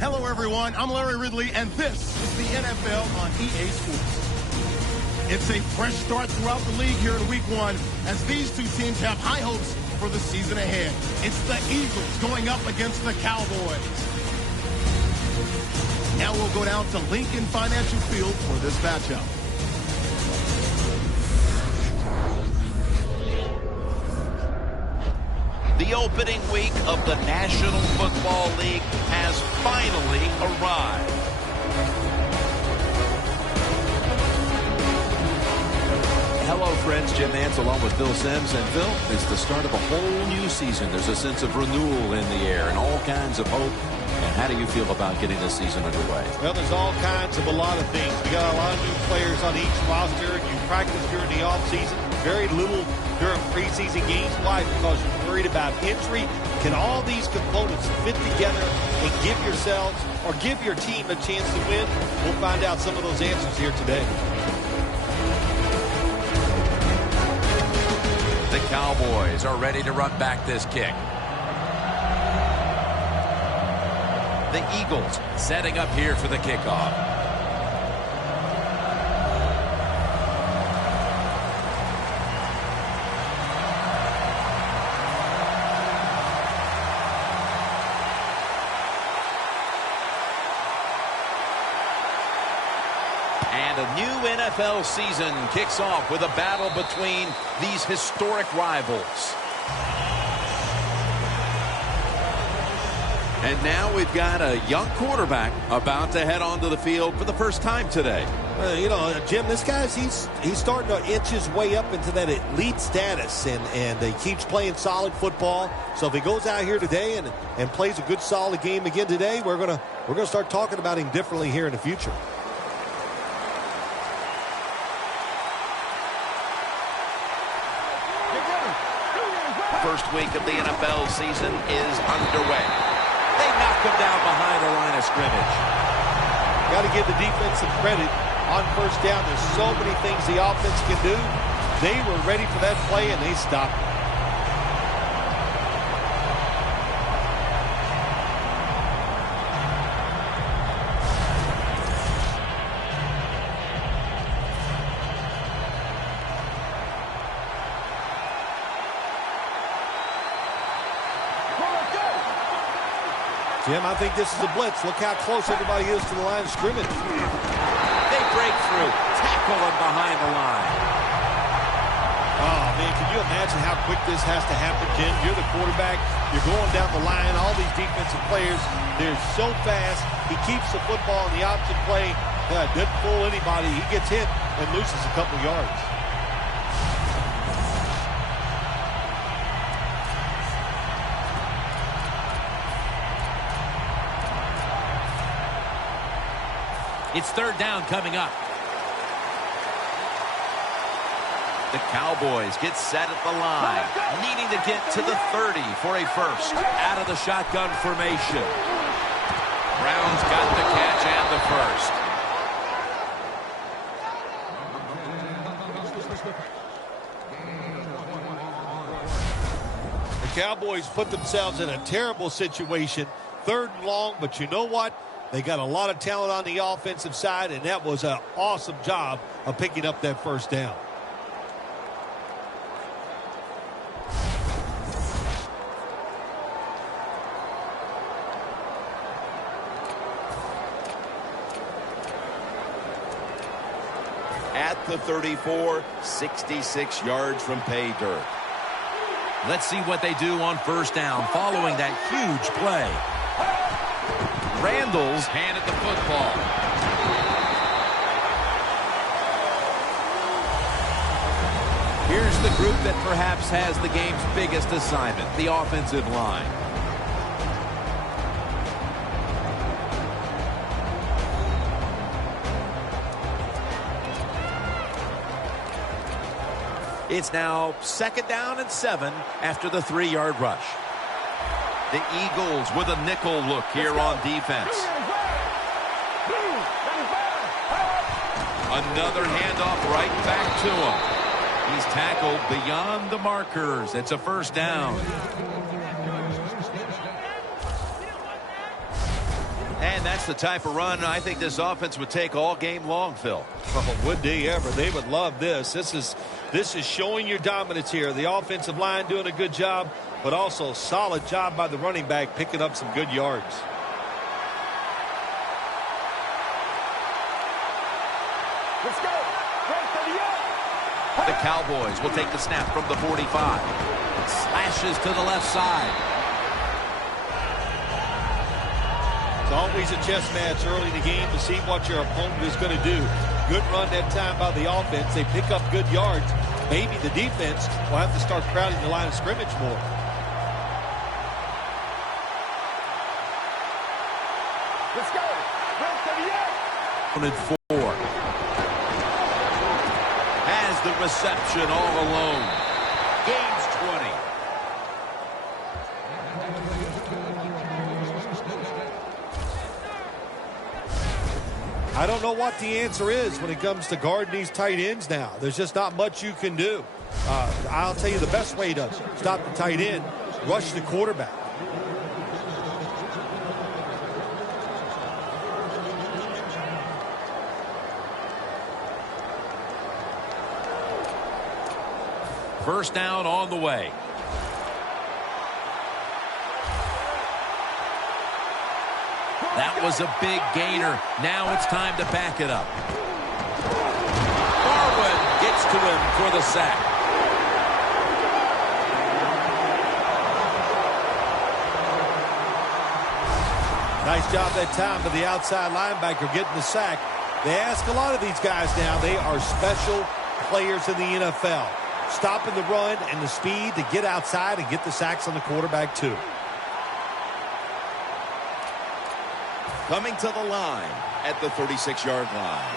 Hello, everyone. I'm Larry Ridley, and this is the NFL on EA Sports. It's a fresh start throughout the league here in Week 1 as these two teams have high hopes for the season ahead. It's the Eagles going up against the Cowboys. Now we'll go down to Lincoln Financial Field for this matchup. The opening week of the National Football League has finally arrived. Hello, friends. Jim Nantz along with Phil Simms. And Phil, it's the start of a whole new season. There's a sense of renewal in the air and all kinds of hope. And how do you feel about getting this season underway? Well, there's all kinds of a lot of things. We got a lot of new players on each roster. You practice during the offseason. Very little during preseason games. Why? Because you're worried about injury. Can all these components fit together and give yourselves or give your team a chance to win? We'll find out some of those answers here today. The Cowboys are ready to run back this kick. The Eagles setting up here for the kickoff. And a new NFL season kicks off with a battle between these historic rivals. And now we've got a young quarterback about to head onto the field for the first time today. Jim, this guy's he's starting to inch his way up into that elite status, and he keeps playing solid football. So if he goes out here today and plays a good solid game again today, we're gonna start talking about him differently here in the future. First week of the NFL season is underway. They knock him down behind the line of scrimmage. Got to give the defense some credit on first down. There's so many things the offense can do. They were ready for that play, and they stopped it. Jim, I think this is a blitz. Look how close everybody is to the line of scrimmage. They break through, tackle him behind the line. Oh, man, can you imagine how quick this has to happen, Jim? You're the quarterback. You're going down the line. All these defensive players, they're so fast. He keeps the football in the option play. Doesn't fool anybody. He gets hit and loses a couple yards. It's third down coming up. The Cowboys get set at the line, needing to get to the 30 for a first. Out of the shotgun formation. Brown's got the catch and the first. The Cowboys put themselves in a terrible situation. Third and long, but you know what? They got a lot of talent on the offensive side, and that was an awesome job of picking up that first down. At the 34, 66 yards from pay dirt. Let's see what they do on first down following that huge play. Randall's handed the football. Here's the group that perhaps has the game's biggest assignment, the offensive line. It's now second down and 7 after the 3-yard rush. The Eagles with a nickel look here on defense. Another handoff right back to him. He's tackled beyond the markers. It's a first down. And that's the type of run I think this offense would take all game long, Phil. Oh, would they ever? They would love this. This is showing your dominance here. The offensive line doing a good job, but also solid job by the running back picking up some good yards. Let's go. The Cowboys will take the snap from the 45. Slashes to the left side. It's always a chess match early in the game to see what your opponent is going to do. Good run that time by the offense. They pick up good yards. Maybe the defense will have to start crowding the line of scrimmage more. Let's go. And 4. Has the reception all alone. Gains 20. I don't know what the answer is when it comes to guarding these tight ends now. There's just not much you can do. I'll tell you the best way to stop the tight end, rush the quarterback. First down on the way. That was a big gainer. Now it's time to back it up. Darwin gets to him for the sack. Nice job that time by the outside linebacker getting the sack. They ask a lot of these guys now. They are special players in the NFL. Stopping the run and the speed to get outside and get the sacks on the quarterback too. Coming to the line at the 36-yard line.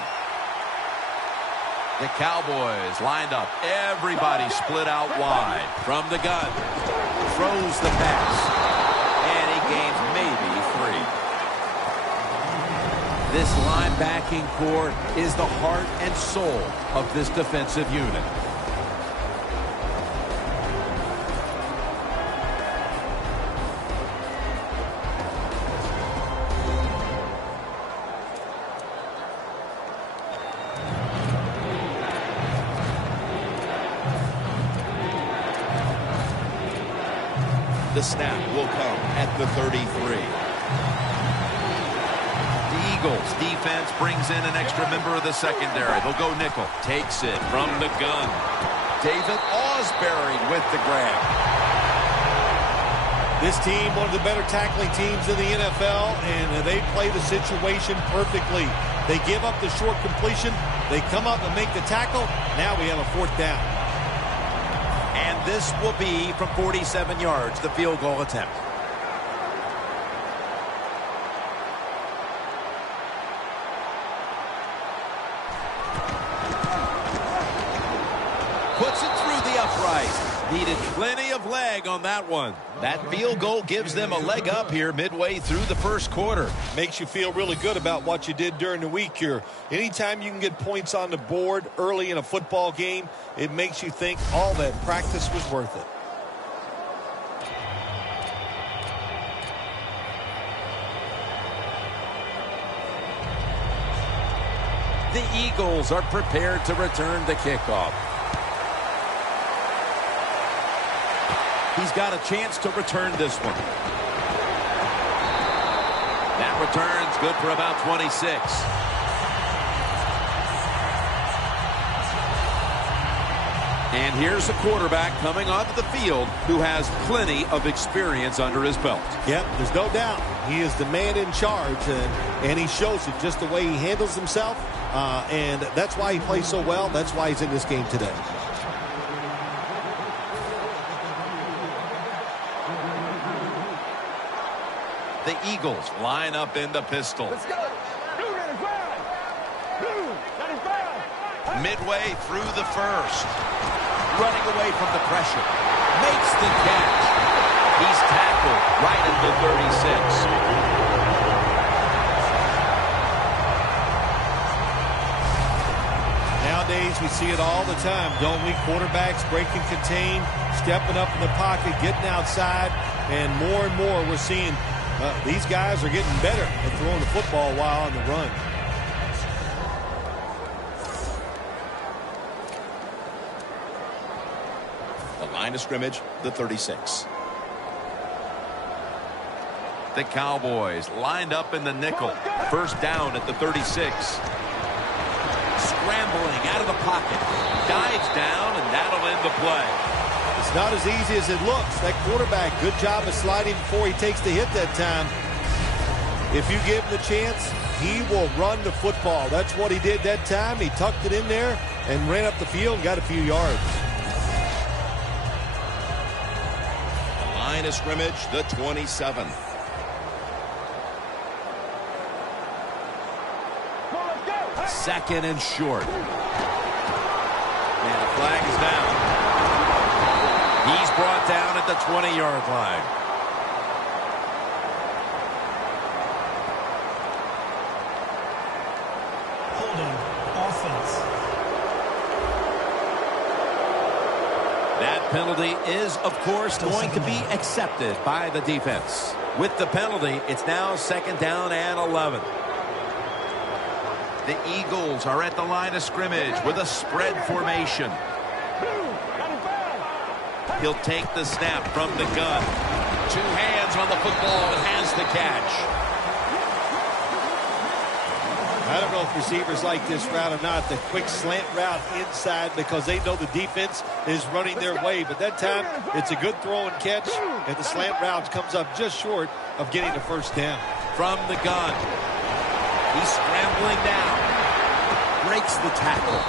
The Cowboys lined up. Everybody split out wide. From the gun. Throws the pass. And he gains maybe 3. This linebacking core is the heart and soul of this defensive unit. The snap will come at the 33. The Eagles defense brings in an extra member of the secondary. They'll go nickel. Takes it from the gun. David Ausberry with the grab. This team, one of the better tackling teams in the NFL, and they play the situation perfectly. They give up the short completion. They come up and make the tackle. Now we have a 4th down. And this will be from 47 yards, the field goal attempt. Puts it through the upright. Needed plenty of leg on that one. That field goal gives them a leg up here midway through the first quarter. Makes you feel really good about what you did during the week here. Anytime you can get points on the board early in a football game, it makes you think all that practice was worth it. The Eagles are prepared to return the kickoff. He's got a chance to return this one. That return's good for about 26. And here's a quarterback coming onto the field who has plenty of experience under his belt. Yep, there's no doubt. He is the man in charge, and he shows it just the way he handles himself. And that's why he plays so well. That's why he's in this game today. The Eagles line up in the pistol. Let's go. Midway through the first. Running away from the pressure. Makes the catch. He's tackled right at the 36. Nowadays, we see it all the time, don't we? Quarterbacks break and contain, stepping up in the pocket, getting outside, and more we're seeing These guys are getting better at throwing the football while on the run. The line of scrimmage, the 36. The Cowboys lined up in the nickel. First down at the 36. Scrambling out of the pocket. Dives down, and that'll end the play. It's not as easy as it looks. That quarterback, good job of sliding before he takes the hit that time. If you give him the chance, he will run the football. That's what he did that time. He tucked it in there and ran up the field and got a few yards. The line of scrimmage, the 27. Second and short. And the flag is down. He's brought down at the 20-yard line. Holding offense. That penalty is, of course, going to be accepted by the defense. With the penalty, it's now second down and 11. The Eagles are at the line of scrimmage with a spread formation. He'll take the snap from the gun. Two hands on the football and has the catch. I don't know if receivers like this route or not, the quick slant route inside, because they know the defense is running their way. But that time, it's a good throw and catch, and the slant route comes up just short of getting the first down. From the gun. He's scrambling down. Breaks the tackle.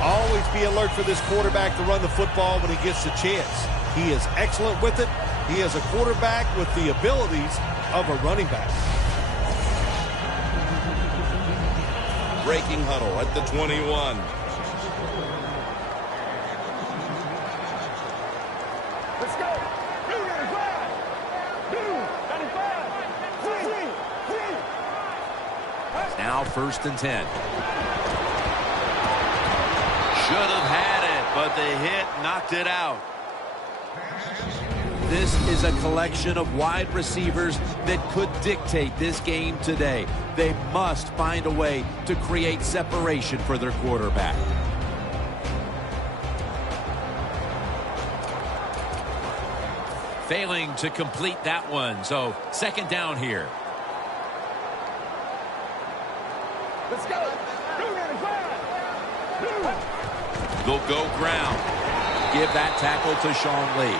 Always be alert for this quarterback to run the football when he gets the chance. He is excellent with it. He is a quarterback with the abilities of a running back. Breaking huddle at the 21. Let's go. Now first and 10. Should have had it, but the hit knocked it out. This is a collection of wide receivers that could dictate this game today. They must find a way to create separation for their quarterback. Failing to complete that one, so second down here. Let's go. They'll go ground. Give that tackle to Sean Lee.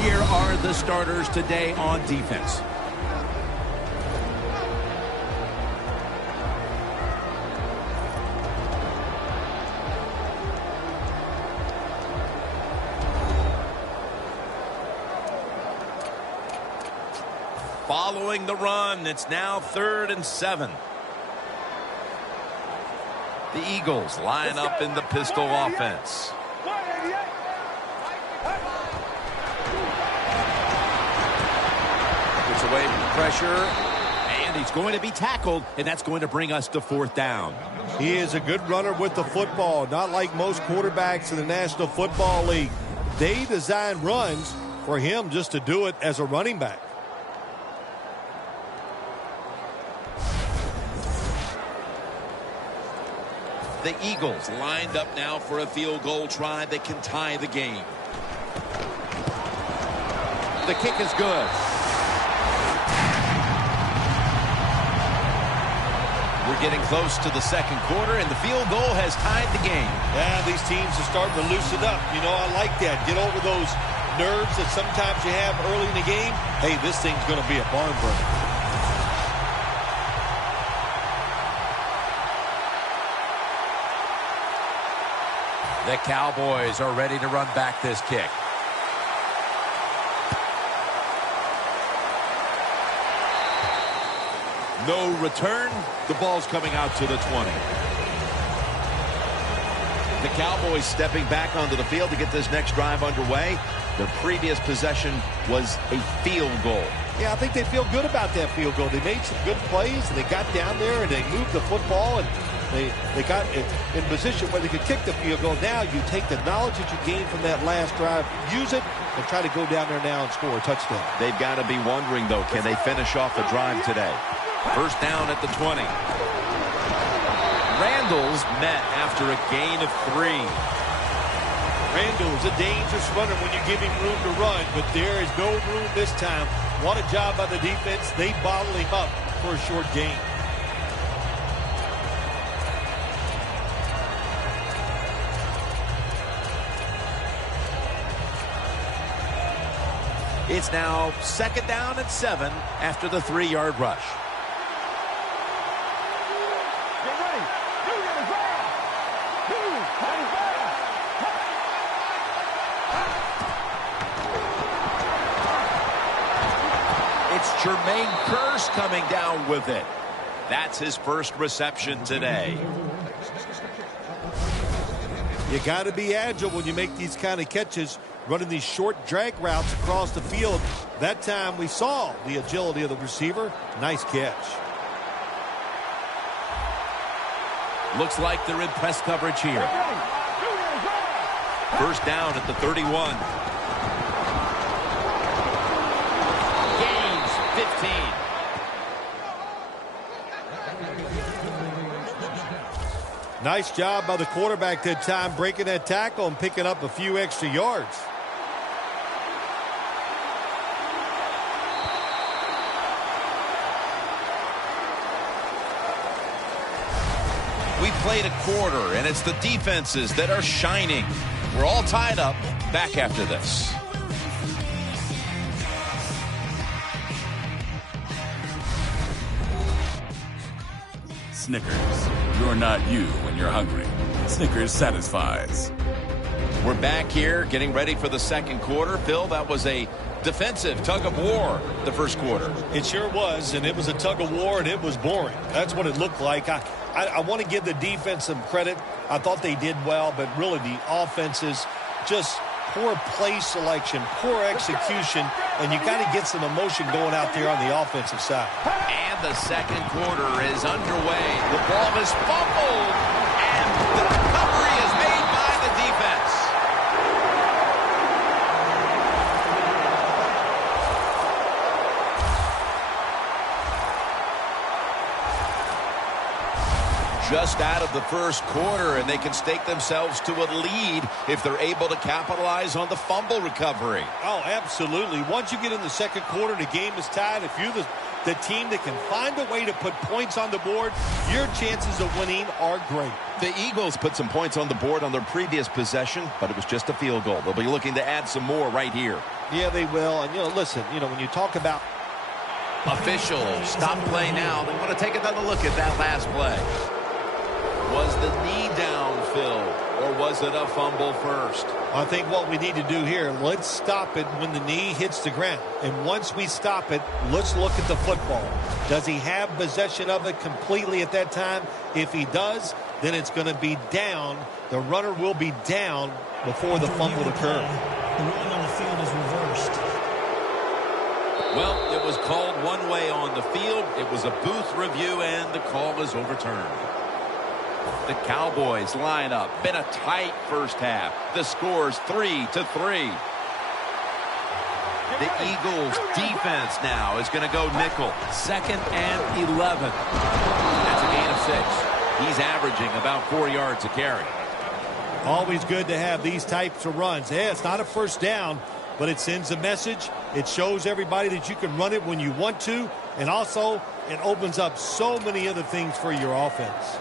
Here are the starters today on defense. Following the run, it's now 3rd and 7. The Eagles line up in the pistol offense. Gets away from the pressure, and he's going to be tackled, and that's going to bring us to 4th down. He is a good runner with the football, not like most quarterbacks in the National Football League. They design runs for him just to do it as a running back. The Eagles lined up now for a field goal try that can tie the game. The kick is good. We're getting close to the second quarter, and the field goal has tied the game. Yeah, these teams are starting to loosen up. You know, I like that. Get over those nerves that sometimes you have early in the game. Hey, this thing's going to be a barn burner. The Cowboys are ready to run back this kick. No return. The ball's coming out to the 20. The Cowboys stepping back onto the field to get this next drive underway. Their previous possession was a field goal. Yeah, I think they feel good about that field goal. They made some good plays, and they got down there, and they moved the football, and they got in position where they could kick the field goal. Now you take the knowledge that you gained from that last drive, use it, and try to go down there now and score a touchdown. They've got to be wondering, though, can they finish off the drive today? First down at the 20. Randall's met after a gain of 3. Randall's a dangerous runner when you give him room to run, but there is no room this time. What a job by the defense. They bottle him up for a short gain. It's now second down and 7 after the 3-yard rush. Get ready. Do your grab. It's Jermaine Kearse coming down with it. That's his first reception today. You got to be agile when you make these kind of catches, running these short drag routes across the field. That time we saw the agility of the receiver. Nice catch. Looks like they're in press coverage here. First down at the 31. Gains 15. Nice job by the quarterback that time, breaking that tackle and picking up a few extra yards. We played a quarter, and it's the defenses that are shining. We're all tied up. Back after this. Snickers, you're not you when you're hungry. Snickers satisfies. We're back here getting ready for the second quarter. Phil, that was a defensive tug of war the first quarter. It sure was, and it was a tug of war, and it was boring. That's what it looked like. I want to give the defense some credit. I thought they did well, but really the offense is just poor play selection, poor execution, and you got to get some emotion going out there on the offensive side. And the second quarter is underway. The ball is fumbled, and the recovery is made by the defense. Just out of the first quarter, and they can stake themselves to a lead if they're able to capitalize on the fumble recovery. Oh, absolutely. Once you get in the second quarter, the game is tied. If you're the team that can find a way to put points on the board, your chances of winning are great. The Eagles put some points on the board on their previous possession, but it was just a field goal. They'll be looking to add some more right here. Yeah, they will. And, listen, when you talk about officials, stop play now. They want to take another look at that last play. Was the knee down, Phil, or was it a fumble first? I think what we need to do here, let's stop it when the knee hits the ground. And once we stop it, let's look at the football. Does he have possession of it completely at that time? If he does, then it's going to be down. The runner will be down before the fumble occurs. The ruling on the field is reversed. Well, it was called one way on the field. It was a booth review, and the call is overturned. The Cowboys line up. Been a tight first half. The score's 3-3. The Eagles defense now is going to go nickel. 2nd and 11. That's a gain of 6. He's averaging about 4 yards a carry. Always good to have these types of runs. Yeah, it's not a first down, but it sends a message. It shows everybody that you can run it when you want to. And also, it opens up so many other things for your offense.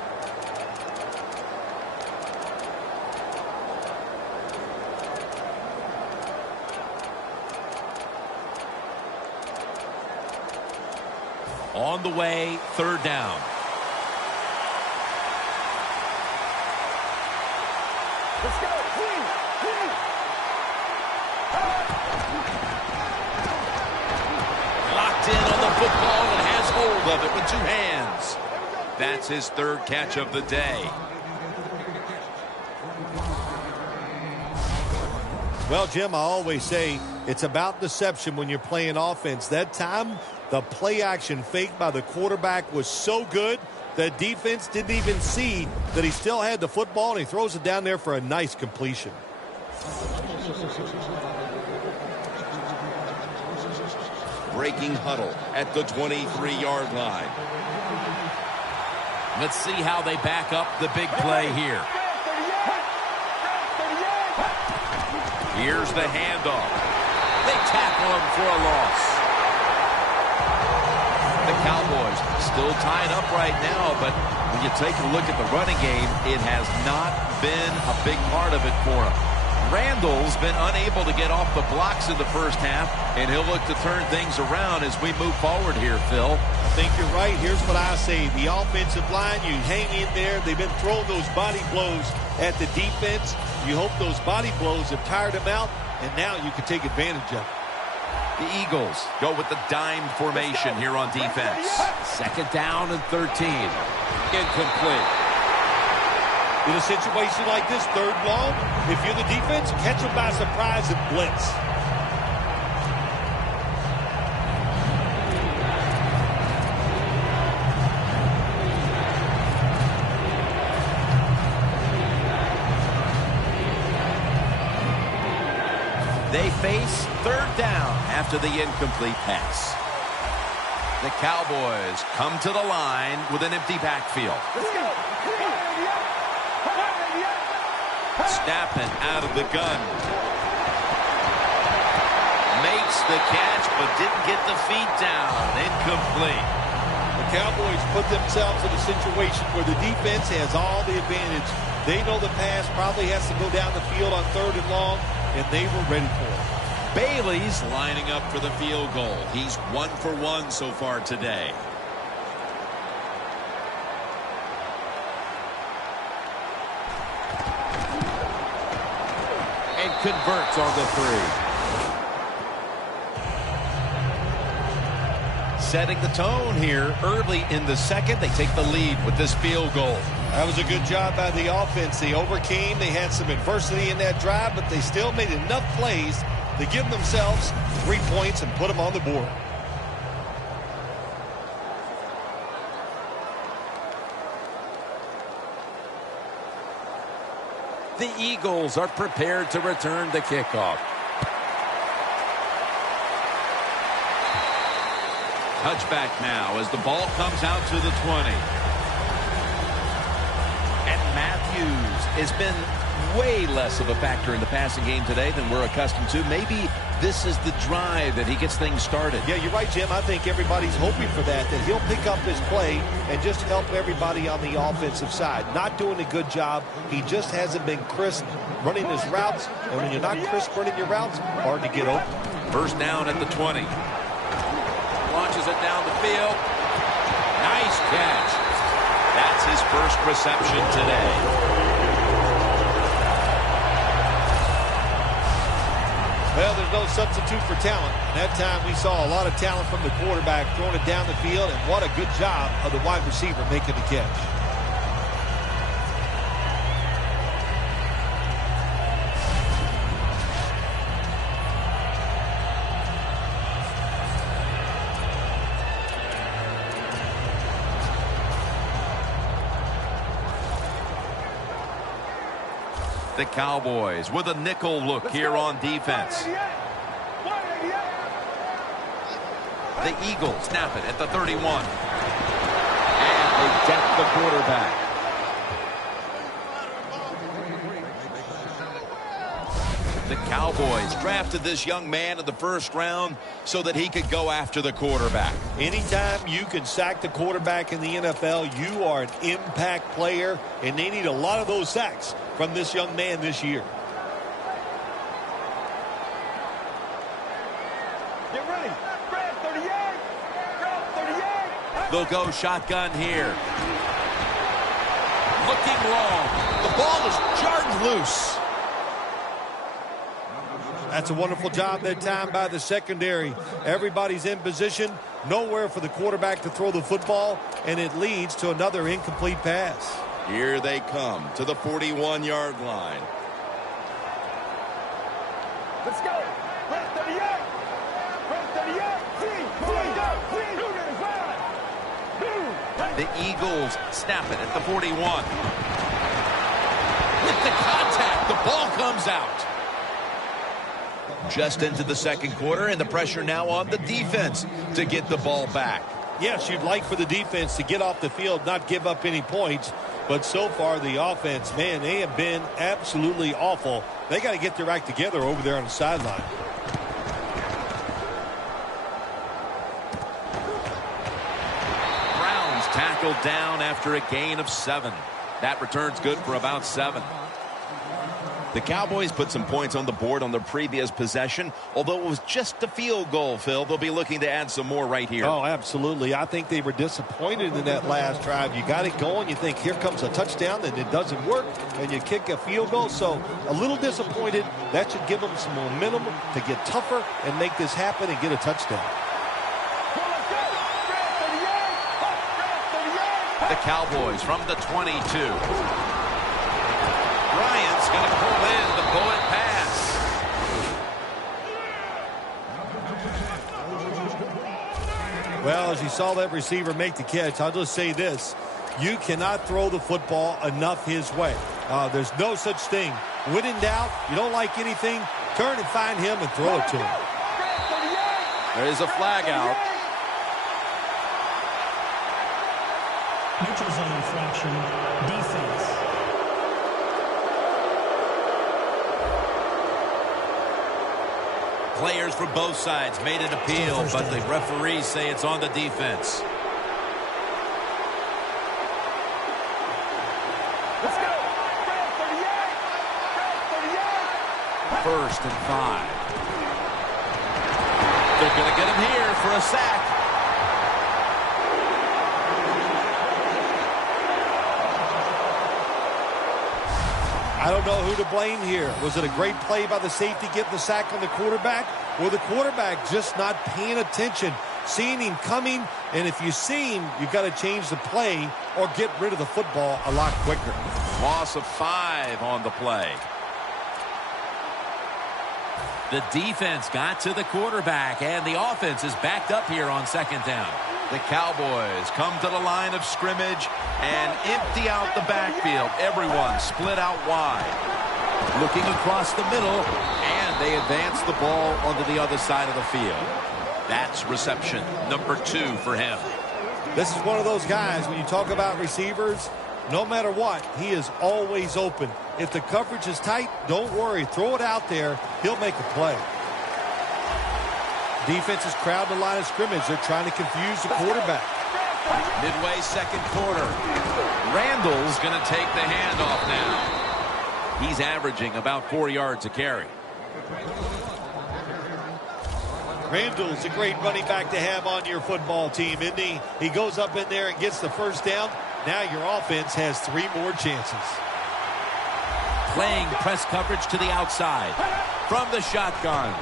On the way, 3rd down. Let's go. Locked in on the football and has hold of it with 2 hands. That's his 3rd catch of the day. Well, Jim, I always say It's about deception when you're playing offense. That time, the play action fake by the quarterback was so good that defense didn't even see that he still had the football, and he throws it down there for a nice completion. Breaking huddle at the 23-yard line. Let's see how they back up the big play here. Here's the handoff. They tackle him for a loss. The Cowboys still tied up right now, but when you take a look at the running game, it has not been a big part of it for them. Randall's been unable to get off the blocks in the first half, and he'll look to turn things around as we move forward here, Phil. I think you're right. Here's what I say. The offensive line, you hang in there. They've been throwing those body blows at the defense. You hope those body blows have tired them out, and now you can take advantage of it. The Eagles go with the dime formation here on defense. Second down and 13. Incomplete. In a situation like this, third long, if you're the defense, catch them by surprise and blitz. They face third down after the incomplete pass. The Cowboys come to the line with an empty backfield. Snapping out of the gun. Makes the catch, but didn't get the feet down. Incomplete. The Cowboys put themselves in a situation where the defense has all the advantage. They know the pass probably has to go down the field on third and long, and they were ready for it. Bailey's lining up for the field goal. He's 1 for 1 so far today. And converts on the 3. Setting the tone here early in the second. They take the lead with this field goal. That was a good job by the offense. They overcame. They had some adversity in that drive, but they still made enough plays to give themselves 3 points and put them on the board. The Eagles are prepared to return the kickoff. Touchback now as the ball comes out to the 20. And Matthews has been way less of a factor in the passing game today than we're accustomed to. Maybe this is the drive that he gets things started. Yeah, you're right, Jim. I think everybody's hoping for that he'll pick up his play and just help everybody on the offensive side. Not doing a good job. He just hasn't been crisp running his routes. And when you're not crisp running your routes, hard to get open. First down at the 20. Launches it down the field. Nice catch. That's his first reception today. Well, there's no substitute for talent. And that time we saw a lot of talent from the quarterback throwing it down the field, and what a good job of the wide receiver making the catch. The Cowboys with a nickel look here on defense. The Eagles snap it at the 31. And they deck the quarterback. The Cowboys drafted this young man in the first round so that he could go after the quarterback. Anytime you can sack the quarterback in the NFL, you are an impact player, and they need a lot of those sacks from this young man this year. Get ready. Grab 38. Grab 38. They'll go shotgun here. Looking long. The ball is jarred loose. That's a wonderful job that time by the secondary. Everybody's in position. Nowhere for the quarterback to throw the football, and it leads to another incomplete pass. Here they come to the 41-yard line. Let's go. The Eagles snap it at the 41. With the contact, the ball comes out. Just into the second quarter, and the pressure now on the defense to get the ball back. Yes, you'd like for the defense to get off the field, not give up any points. But so far, the offense, man, they have been absolutely awful. They got to get their act together over there on the sideline. Browns tackled down after a gain of 7. That return's good for about 7. The Cowboys put some points on the board on their previous possession. Although it was just a field goal, Phil, they'll be looking to add some more right here. Oh, absolutely. I think they were disappointed in that last drive. You got it going. You think, here comes a touchdown, and it doesn't work, and you kick a field goal. So a little disappointed. That should give them some momentum to get tougher and make this happen and get a touchdown. The Cowboys from the 22. Bryant's going to pull in the bullet pass. Well, as you saw that receiver make the catch, I'll just say this. You cannot throw the football enough his way. There's no such thing. When in doubt, you don't like anything, turn and find him and throw it to him. There is a flag out. Neutral zone infraction, defense. Players from both sides made an appeal, but the referees say it's on the defense. Let's go. 38. 38. 1st and 5. They're going to get him here for a sack. I don't know who to blame here. Was it a great play by the safety getting the sack on the quarterback? Or the quarterback just not paying attention, seeing him coming? And if you see him, you've got to change the play or get rid of the football a lot quicker. Loss of 5 on the play. The defense got to the quarterback, and the offense is backed up here on 2nd down. The Cowboys come to the line of scrimmage and empty out the backfield. Everyone split out wide. Looking across the middle, and they advance the ball onto the other side of the field. That's reception number 2 for him. This is one of those guys, when you talk about receivers, no matter what, he is always open. If the coverage is tight, don't worry. Throw it out there. He'll make a play. Defense is crowding the line of scrimmage. They're trying to confuse the quarterback. Midway 2nd quarter. Randall's going to take the handoff now. He's averaging about 4 yards a carry. Randall's a great running back to have on your football team, isn't he? He goes up in there and gets the 1st down. Now your offense has 3 more chances. Playing press coverage to the outside. From the shotgun.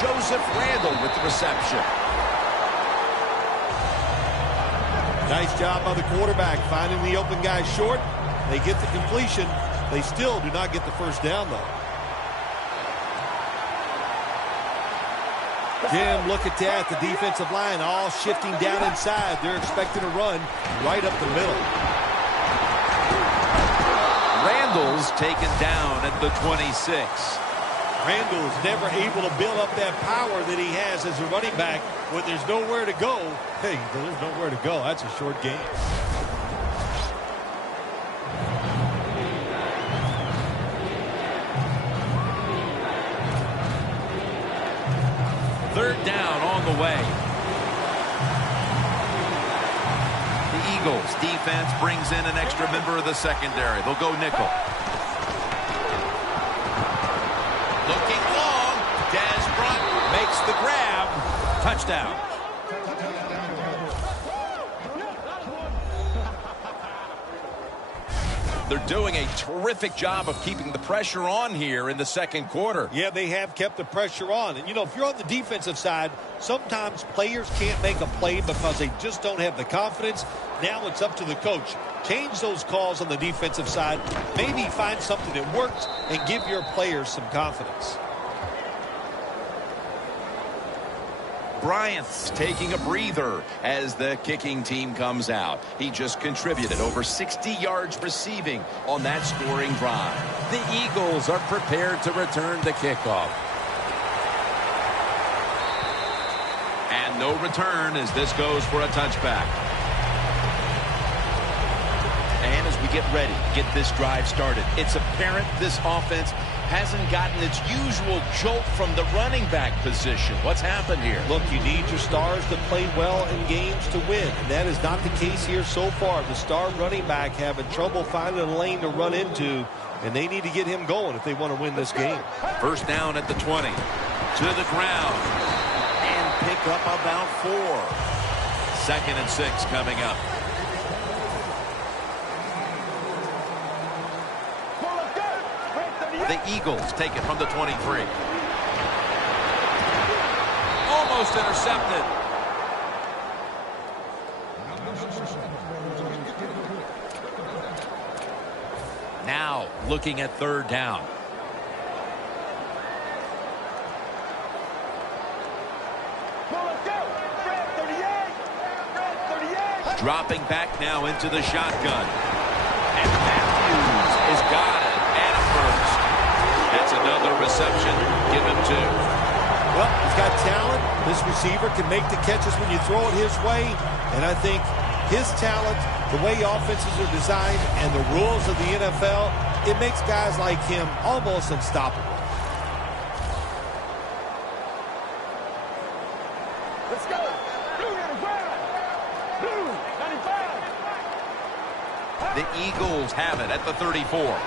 Joseph Randall with the reception. Nice job by the quarterback finding the open guy short. They get the completion. They still do not get the 1st down, though. Jim, look at that. The defensive line all shifting down inside. They're expecting a run right up the middle. Randall's taken down at the 26. Randall is never able to build up that power that he has as a running back. When there's nowhere to go, hey, there's nowhere to go. That's a short game. Third down on the way. The Eagles defense brings in an extra member of the secondary. They'll go nickel. Looking long. Dez Bryant makes the grab. Touchdown. They're doing a terrific job of keeping the pressure on here in the 2nd quarter. Yeah, they have kept the pressure on. And, you know, if you're on the defensive side, sometimes players can't make a play because they just don't have the confidence. Now it's up to the coach. Change those calls on the defensive side. Maybe find something that works and give your players some confidence. Bryant's taking a breather as the kicking team comes out. He just contributed over 60 yards receiving on that scoring drive. The Eagles are prepared to return the kickoff. And no return as this goes for a touchback. And as we get ready to get this drive started, it's apparent this offense hasn't gotten its usual jolt from the running back position. What's happened here? Look, you need your stars to play well in games to win, and that is not the case here so far. The star running back having trouble finding a lane to run into, and they need to get him going if they want to win this game. First down at the 20. To the ground. And pick up about 4. 2nd and 6 coming up. The Eagles take it from the 23. Almost intercepted. Now looking at 3rd down. Dropping back now into the shotgun. And Matthews has got it. And a first. That's another reception. Give him 2. Well, he's got talent. This receiver can make the catches when you throw it his way. And I think his talent, the way offenses are designed, and the rules of the NFL, it makes guys like him almost unstoppable. Let's go. Blue 95. Blue 95. The Eagles have it at the 34.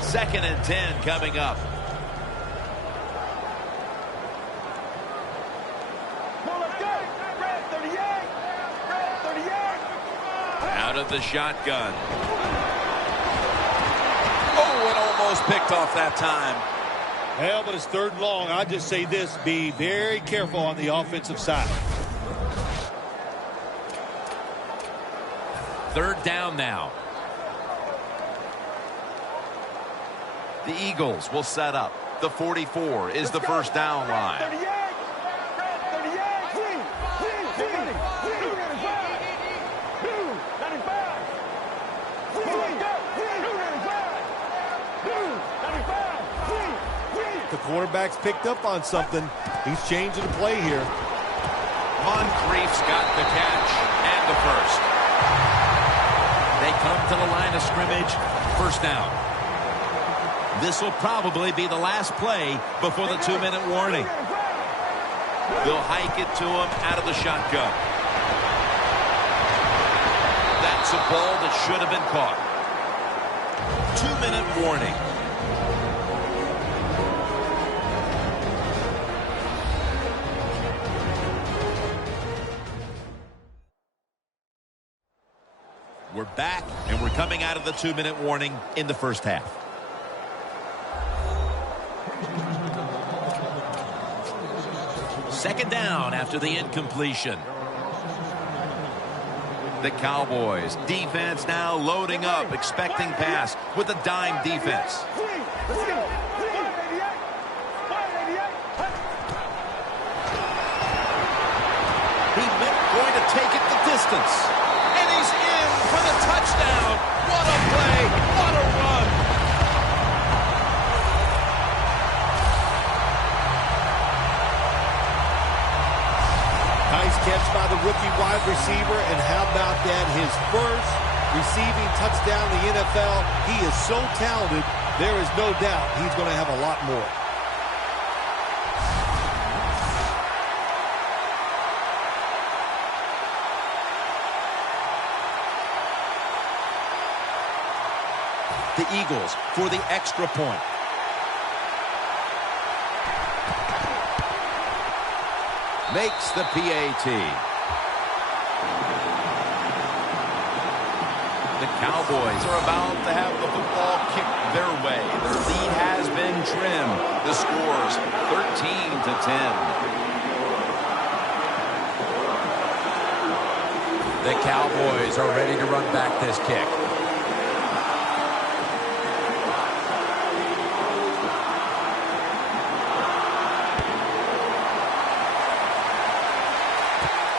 Second and 10 coming up. Out of the shotgun. Oh, it almost picked off that time. Well, but it's 3rd and long. I just say this, be very careful on the offensive side. 3rd down now. The Eagles will set up. The 44 is the first down line. The quarterback's picked up on something. He's changing the play here. Moncrief's got the catch and the first. They come to the line of scrimmage. First down. This will probably be the last play before the 2-minute warning. They'll hike it to him out of the shotgun. That's a ball that should have been caught. 2-minute warning. We're back, and we're coming out of the 2-minute warning in the first half. Second down after the incompletion. The Cowboys defense now loading up, expecting pass with a dime defense. He's going to take it the distance. And he's in for the touchdown. What a play. What a run. Nice catch by the rookie wide receiver, and how about that? His first receiving touchdown in the NFL. He is so talented, there is no doubt he's going to have a lot more. The Eagles for the extra point. Makes the PAT. The Cowboys are about to have the football kicked their way. Their lead has been trimmed. The score's 13-10. The Cowboys are ready to run back this kick.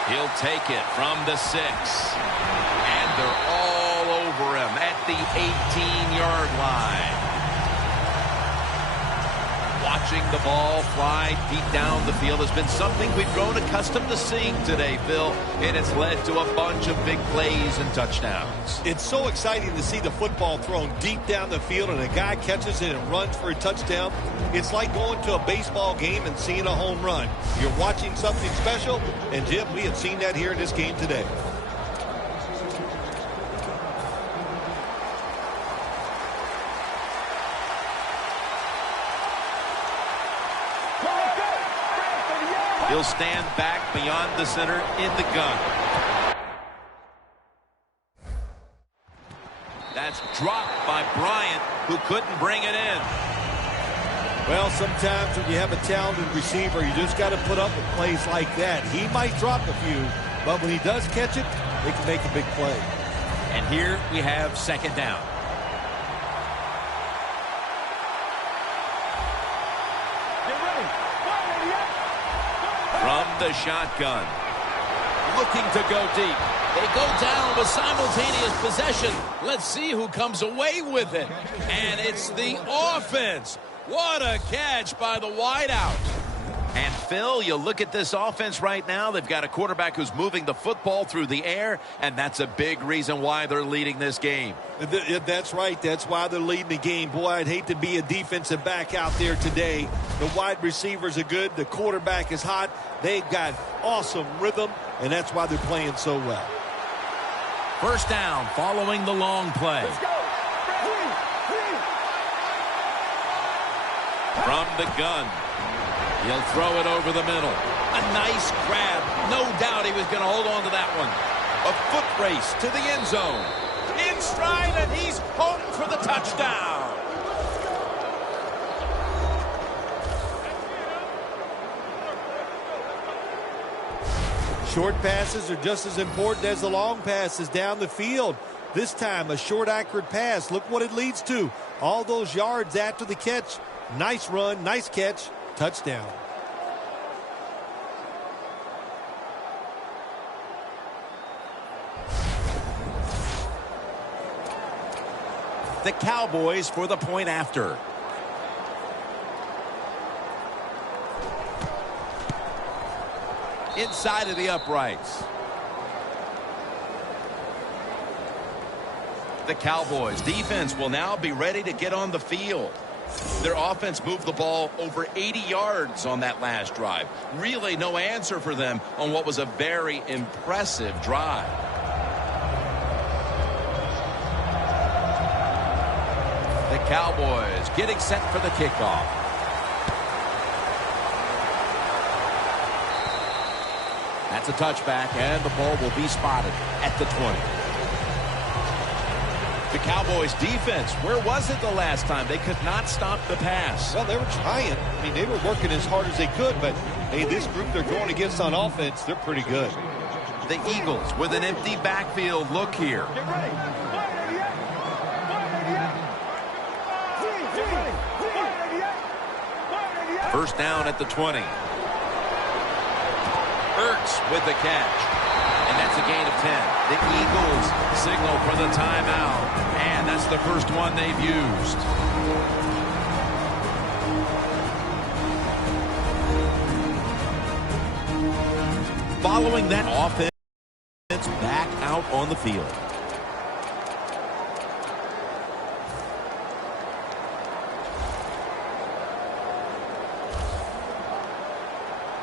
He'll take it from the 6. And they're all over him at the 18-yard line. Watching the ball fly deep down the field has been something we've grown accustomed to seeing today, Phil, and it's led to a bunch of big plays and touchdowns. It's so exciting to see the football thrown deep down the field and a guy catches it and runs for a touchdown. It's like going to a baseball game and seeing a home run. You're watching something special, and Jim, we have seen that here in this game today. He'll stand back beyond the center in the gun. That's dropped by Bryant, who couldn't bring it in. Well, sometimes when you have a talented receiver, you just got to put up with plays like that. He might drop a few, but when he does catch it, they can make a big play. And here we have second down. From the shotgun, looking to go deep. They go down with simultaneous possession. Let's see who comes away with it. And it's the offense. What a catch by the wideout. And Phil, you look at this offense right now, they've got a quarterback who's moving the football through the air, and that's a big reason why they're leading this game. That's right. That's why they're leading the game. Boy, I'd hate to be a defensive back out there today. The wide receivers are good. The quarterback is hot. They've got awesome rhythm, and that's why they're playing so well. First down following the long play. Let's go. From the gun, he'll throw it over the middle. A nice grab. No doubt he was going to hold on to that one. A foot race to the end zone. In stride, and he's home for the touchdown. Short passes are just as important as the long passes down the field. This time, a short, accurate pass. Look what it leads to. All those yards after the catch. Nice run, nice catch, touchdown. The Cowboys for the point after. Inside of the uprights. The Cowboys defense will now be ready to get on the field. Their offense moved the ball over 80 yards on that last drive. Really no answer for them on what was a very impressive drive. The Cowboys getting set for the kickoff. That's a touchback, and the ball will be spotted at the 20. The Cowboys defense, where was it the last time? They could not stop the pass. Well, they were trying. I mean, they were working as hard as they could, but, hey, this group they're going against on offense, they're pretty good. The Eagles with an empty backfield look here. Get ready. 188. 188. First down at the 20. Ertz with the catch. And that's a gain of 10. The Eagles signal for the timeout. And that's the first one they've used. Following that offense, back out on the field.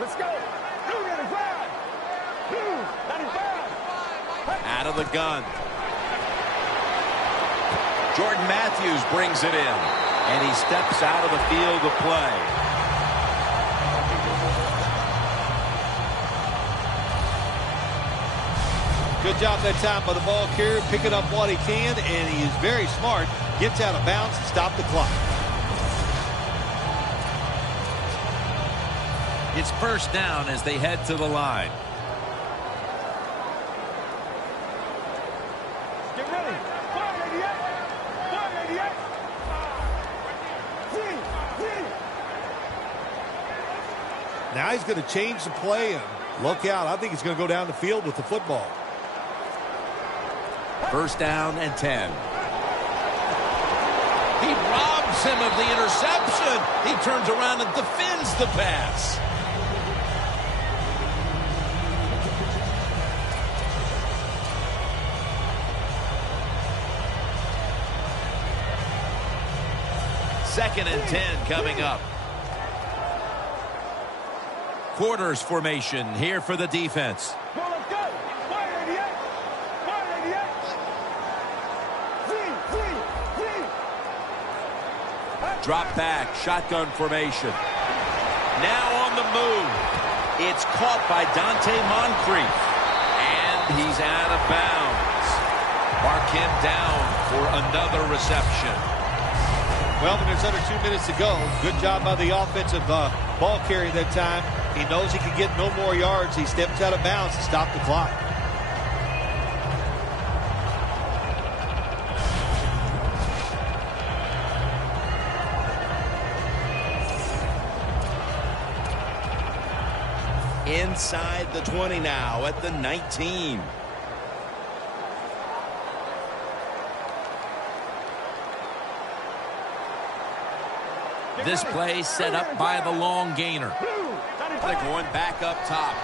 Let's go. Blue 95. Blue 95. Out of the gun. Jordan Matthews brings it in. And he steps out of the field to play. Good job that time by the ball carrier, picking up what he can, and he is very smart. Gets out of bounds to stop the clock. It's first down as they head to the line. Get ready. 188. 188. Now he's going to change the play and Look out. I think he's going to go down the field with the football. First down and 10. He robs him of the interception. He turns around and defends the pass. Second and 10 coming up. Quarters formation here for the defense. Well, let's go. 188. 188. Drop back, shotgun formation. Now on the move. It's caught by Dante Moncrief. And he's out of bounds. Mark him down for another reception. Well, when there's under 2 minutes to go, good job by the offensive ball carrier that time. He knows he can get no more yards. He steps out of bounds to stop the clock. Inside the 20 now at the 19. This play set up by the long gainer. They're going back up top.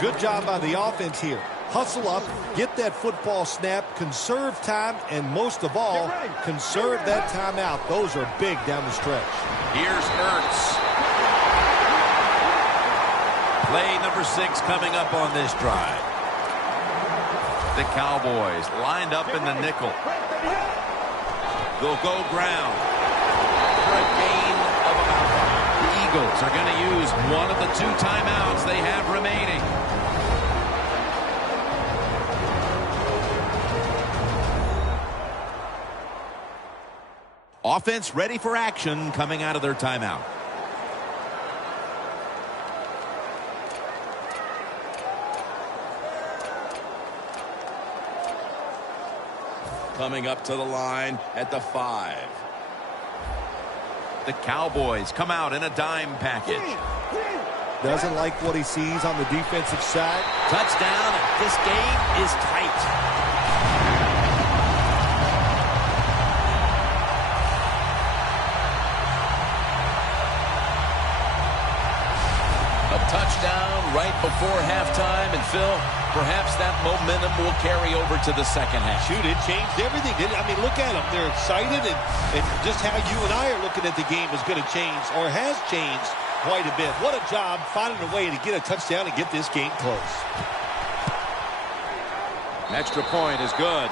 Good job by the offense here. Hustle up, get that football snap, conserve time, and most of all, conserve that timeout. Those are big down the stretch. Here's Ertz. Play number 6 coming up on this drive. The Cowboys lined up in the nickel. They'll go ground for a gain of about 5. The Eagles are going to use one of the 2 timeouts they have remaining. Offense ready for action coming out of their timeout. Coming up to the line at the 5. The Cowboys come out in a dime package. Doesn't like what he sees on the defensive side. Touchdown. This game is tight. Touchdown right before halftime, and Phil, perhaps that momentum will carry over to the second half. Shoot, it changed everything, didn't it? I mean, look at them. They're excited, and just how you and I are looking at the game is going to change, or has changed quite a bit. What a job finding a way to get a touchdown and get this game close. Extra point is good.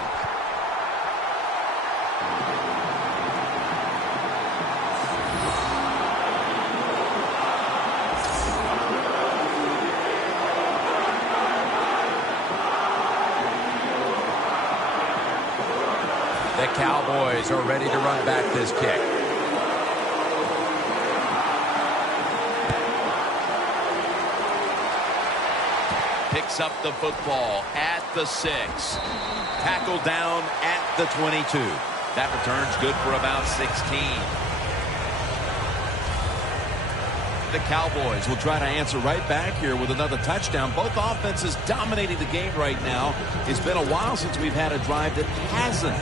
The Cowboys are ready to run back this kick. Picks up the football at the 6. Tackled down at the 22. That return's good for about 16. The Cowboys will try to answer right back here with another touchdown. Both offenses dominating the game right now. It's been a while since we've had a drive that hasn't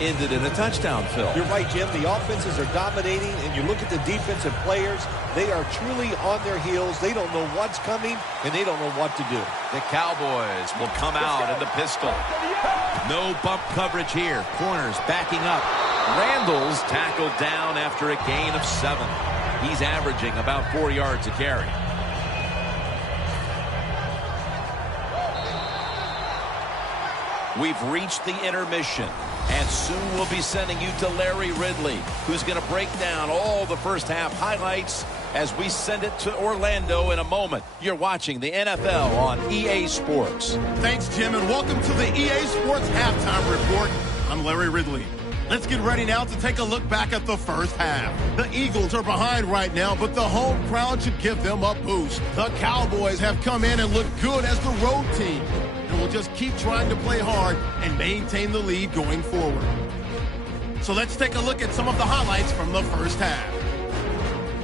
ended in a touchdown, Phil. You're right, Jim. The offenses are dominating, and you look at the defensive players, they are truly on their heels. They don't know what's coming, and they don't know what to do. The Cowboys will come out in the pistol. No bump coverage here. Corners backing up. Randall's tackled down after a gain of 7. He's averaging about 4 yards a carry. We've reached the intermission, and soon we'll be sending you to Larry Ridley, who's going to break down all the first half highlights as we send it to Orlando in a moment. You're watching the NFL on EA Sports. Thanks, Jim, and welcome to the EA Sports Halftime Report. I'm Larry Ridley. Let's get ready now to take a look back at the first half. The Eagles are behind right now, but the home crowd should give them a boost. The Cowboys have come in and looked good as the road team, and will just keep trying to play hard and maintain the lead going forward. So let's take a look at some of the highlights from the first half.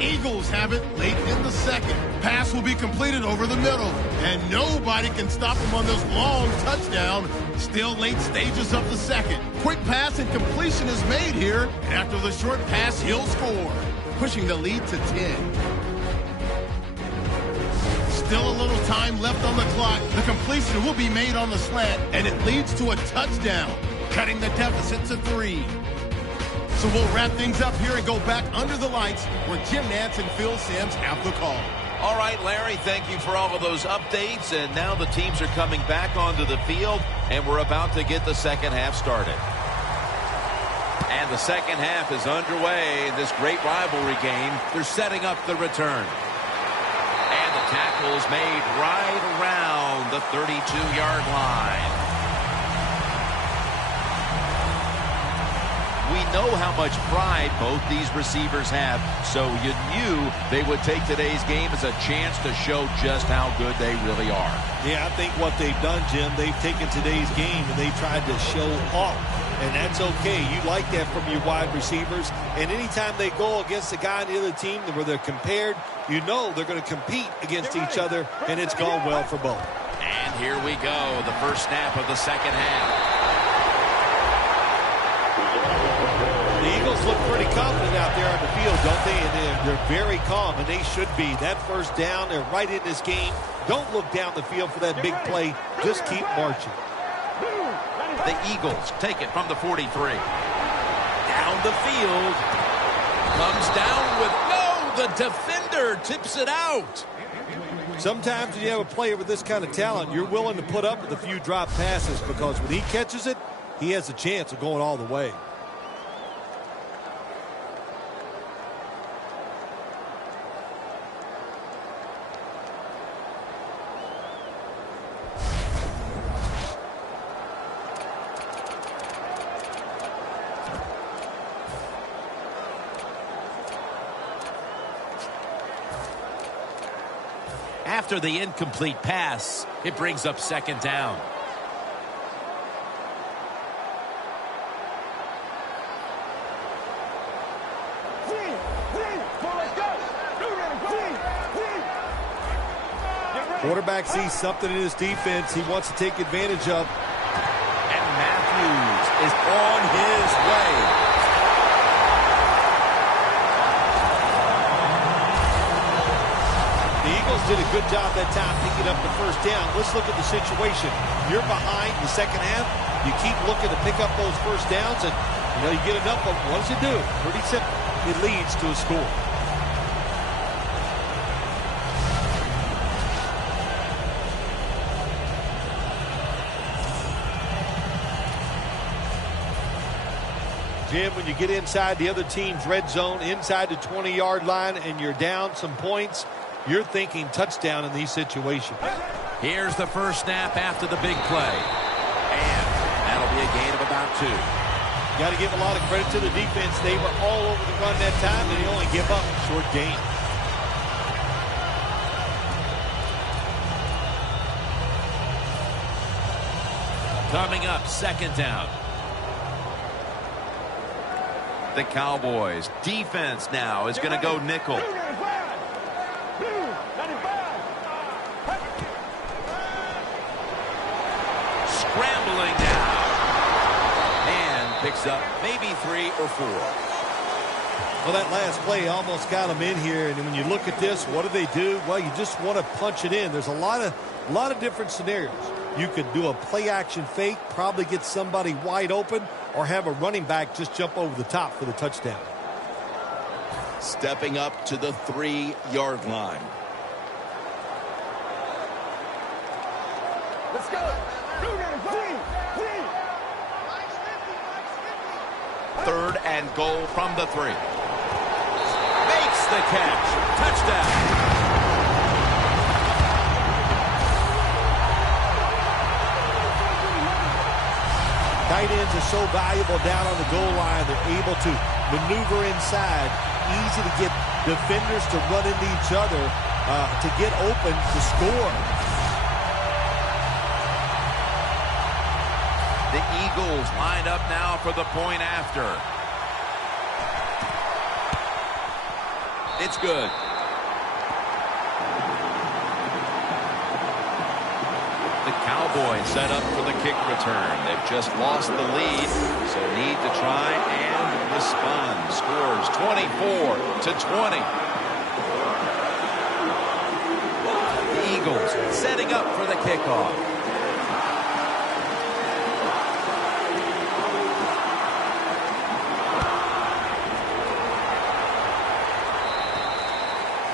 Eagles have it late in the second. Pass will be completed over the middle, and nobody can stop him on this long touchdown. Still late stages of the second. Quick pass and completion is made here, and after the short pass, he'll score, pushing the lead to 10. Still a little time left on the clock. The completion will be made on the slant, and it leads to a touchdown, cutting the deficit to 3. So we'll wrap things up here and go back under the lights where Jim Nantz and Phil Simms have the call. All right, Larry, thank you for all of those updates. And now the teams are coming back onto the field, and we're about to get the second half started. And the second half is underway in this great rivalry game. They're setting up the return. And the tackle is made right around the 32-yard line. We know how much pride both these receivers have, so you knew they would take today's game as a chance to show just how good they really are. Yeah, I think what they've done, Jim, they've taken today's game and they tried to show off. And that's okay. You like that from your wide receivers. And anytime they go against a guy on the other team where they're compared, you know they're going to compete against each other, and it's gone well for both. And here we go, the first snap of the second half. The Eagles look pretty confident out there on the field, don't they? And they're very calm, and they should be. That first down, they're right in this game. Don't look down the field for that big play. Just keep marching. The Eagles take it from the 43. Down the field. Comes down with the defender tips it out. Sometimes when you have a player with this kind of talent, you're willing to put up with a few drop passes because when he catches it, he has a chance of going all the way. After the incomplete pass, it brings up second down. Quarterback sees something in his defense he wants to take advantage of. And Matthews is on his way. The Eagles did a good job that time picking up the first down. Let's look at the situation. You're behind the second half. You keep looking to pick up those first downs, and you get enough of them. What does it do? Pretty simple. It leads to a score. Jim, when you get inside the other team's red zone, inside the 20-yard line, and you're down some points, you're thinking touchdown in these situations. Here's the first snap after the big play. And that'll be a gain of about 2. Got to give a lot of credit to the defense. They were all over the run that time, and they only give up a short gain. Coming up, second down. The Cowboys defense now is going to go nickel. Scrambling now. And picks up maybe 3 or 4. Well, that last play almost got them in here. And when you look at this, what do? Well, you just want to punch it in. There's a lot of different scenarios. You could do a play-action fake, probably get somebody wide open, or have a running back just jump over the top for the touchdown. Stepping up to the 3-yard line. Let's go. Third and goal from the 3. Makes the catch. Touchdown. Tight ends are so valuable down on the goal line. They're able to maneuver inside. Easy to get defenders to run into each other to get open to score. The Eagles lined up now for the point after. It's good. The Cowboys set up for the kick return. They've just lost the lead, so need to try and respond. Scores 24-20. The Eagles setting up for the kickoff.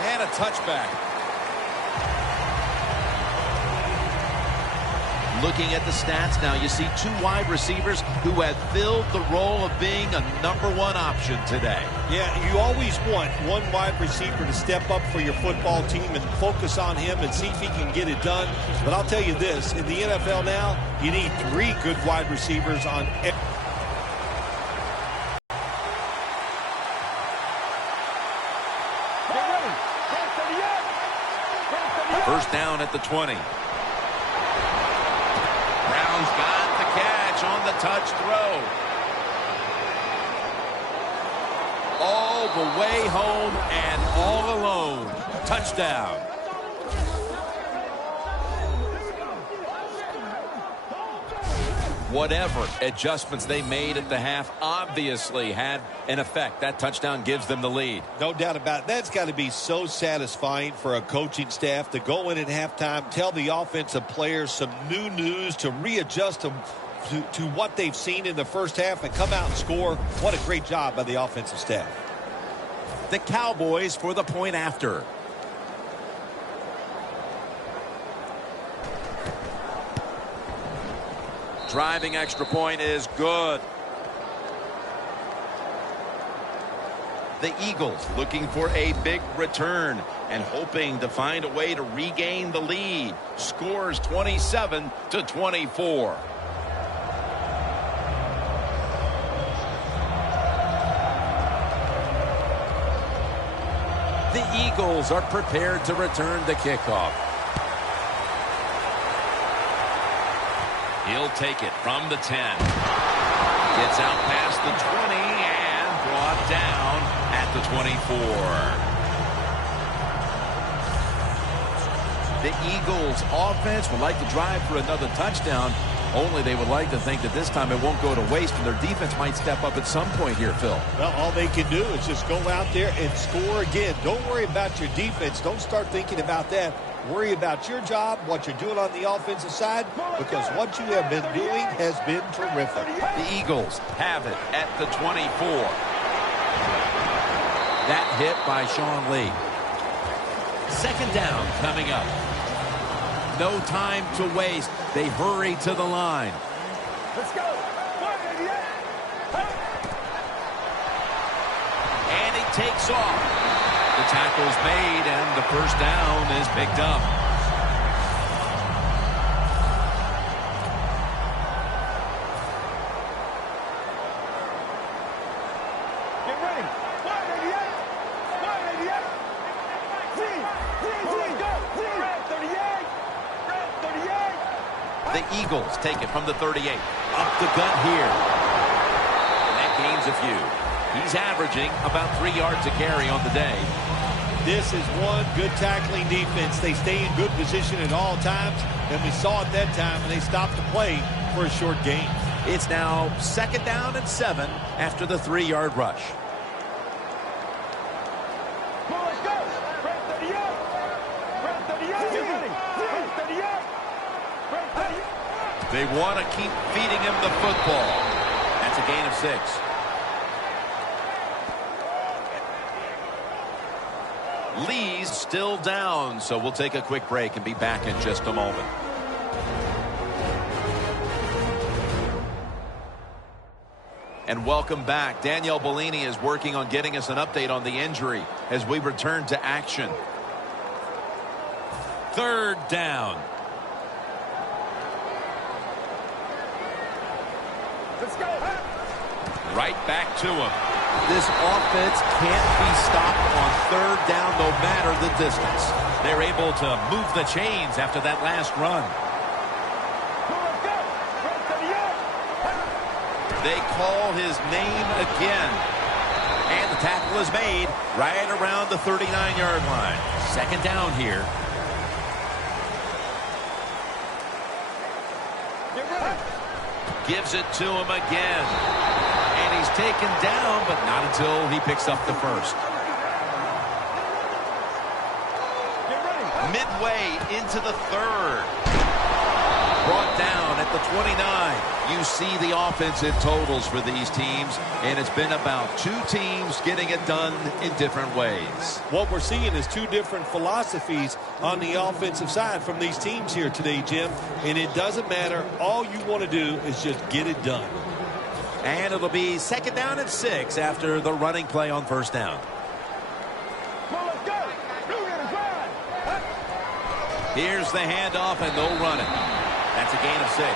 And a touchback. Looking at the stats now, you see two wide receivers who have filled the role of being a #1 option today. Yeah, you always want one wide receiver to step up for your football team and focus on him and see if he can get it done. But I'll tell you this, in the NFL now, you need 3 good wide receivers on every. First down at the 20. Brown's got the catch on the touch throw. All the way home and all alone. Touchdown. Whatever adjustments they made at the half obviously had an effect. That touchdown gives them the lead. No doubt about it. That's got to be so satisfying for a coaching staff to go in at halftime, tell the offensive players some new news to readjust them to what they've seen in the first half and come out and score. What a great job by the offensive staff. The Cowboys for the point after. Driving extra point is good. The Eagles looking for a big return and hoping to find a way to regain the lead. Scores 27-24. The Eagles are prepared to return the kickoff. He'll take it from the 10. Gets out past the 20 and brought down at the 24. The Eagles offense would like to drive for another touchdown, only they would like to think that this time it won't go to waste and their defense might step up at some point here, Phil. Well, all they can do is just go out there and score again. Don't worry about your defense. Don't start thinking about that. Worry about your job, what you're doing on the offensive side, because what you have been doing has been terrific. The Eagles have it at the 24. That hit by Sean Lee. Second down coming up. No time to waste. They hurry to the line. Let's go. And he takes off. The tackle's made and the first down is picked up. Get ready. 188. 188. The Eagles take it from the 38. Up the gut here. And that gains a few. He's averaging about 3 yards a carry on the day. This is one good tackling defense. They stay in good position at all times, and we saw it that time, and they stopped the play for a short gain. It's now second down and 7 after the 3-yard rush. Let's go. 38. 38. Get ready. 38. They want to keep feeding him the football. That's a gain of 6. Lee's still down, so we'll take a quick break and be back in just a moment. And welcome back. Danielle Bellini is working on getting us an update on the injury as we return to action. Third down. Let's go. Right back to him. This offense can't be stopped on third down no matter the distance. They're able to move the chains after that last run. Let's go. They call his name again. And the tackle is made right around the 39-yard line. Second down here. Gives it to him again. And he's taken down, but not until he picks up the first. Midway into the third. Brought down at the 29. You see the offensive totals for these teams, and it's been about two teams getting it done in different ways. What we're seeing is two different philosophies on the offensive side from these teams here today, Jim. And it doesn't matter. All you want to do is just get it done. And it'll be second down and 6 after the running play on first down. Here's the handoff, and they'll run it. That's a gain of 6.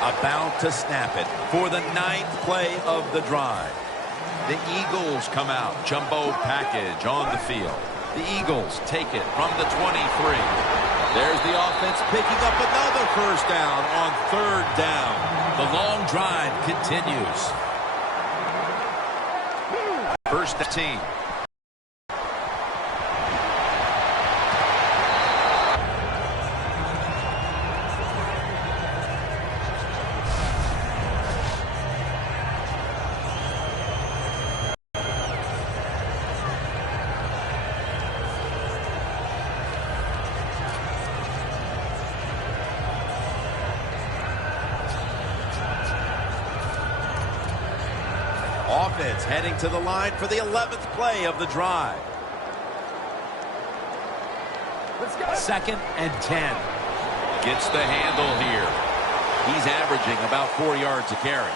About to snap it for the 9th play of the drive. The Eagles come out. Jumbo package on the field. The Eagles take it from the 23. There's the offense picking up another first down on third down. The long drive continues. First 15. Offense heading to the line for the 11th play of the drive. Let's go. Second and 10. Gets the handle here. He's averaging about 4 yards a carry.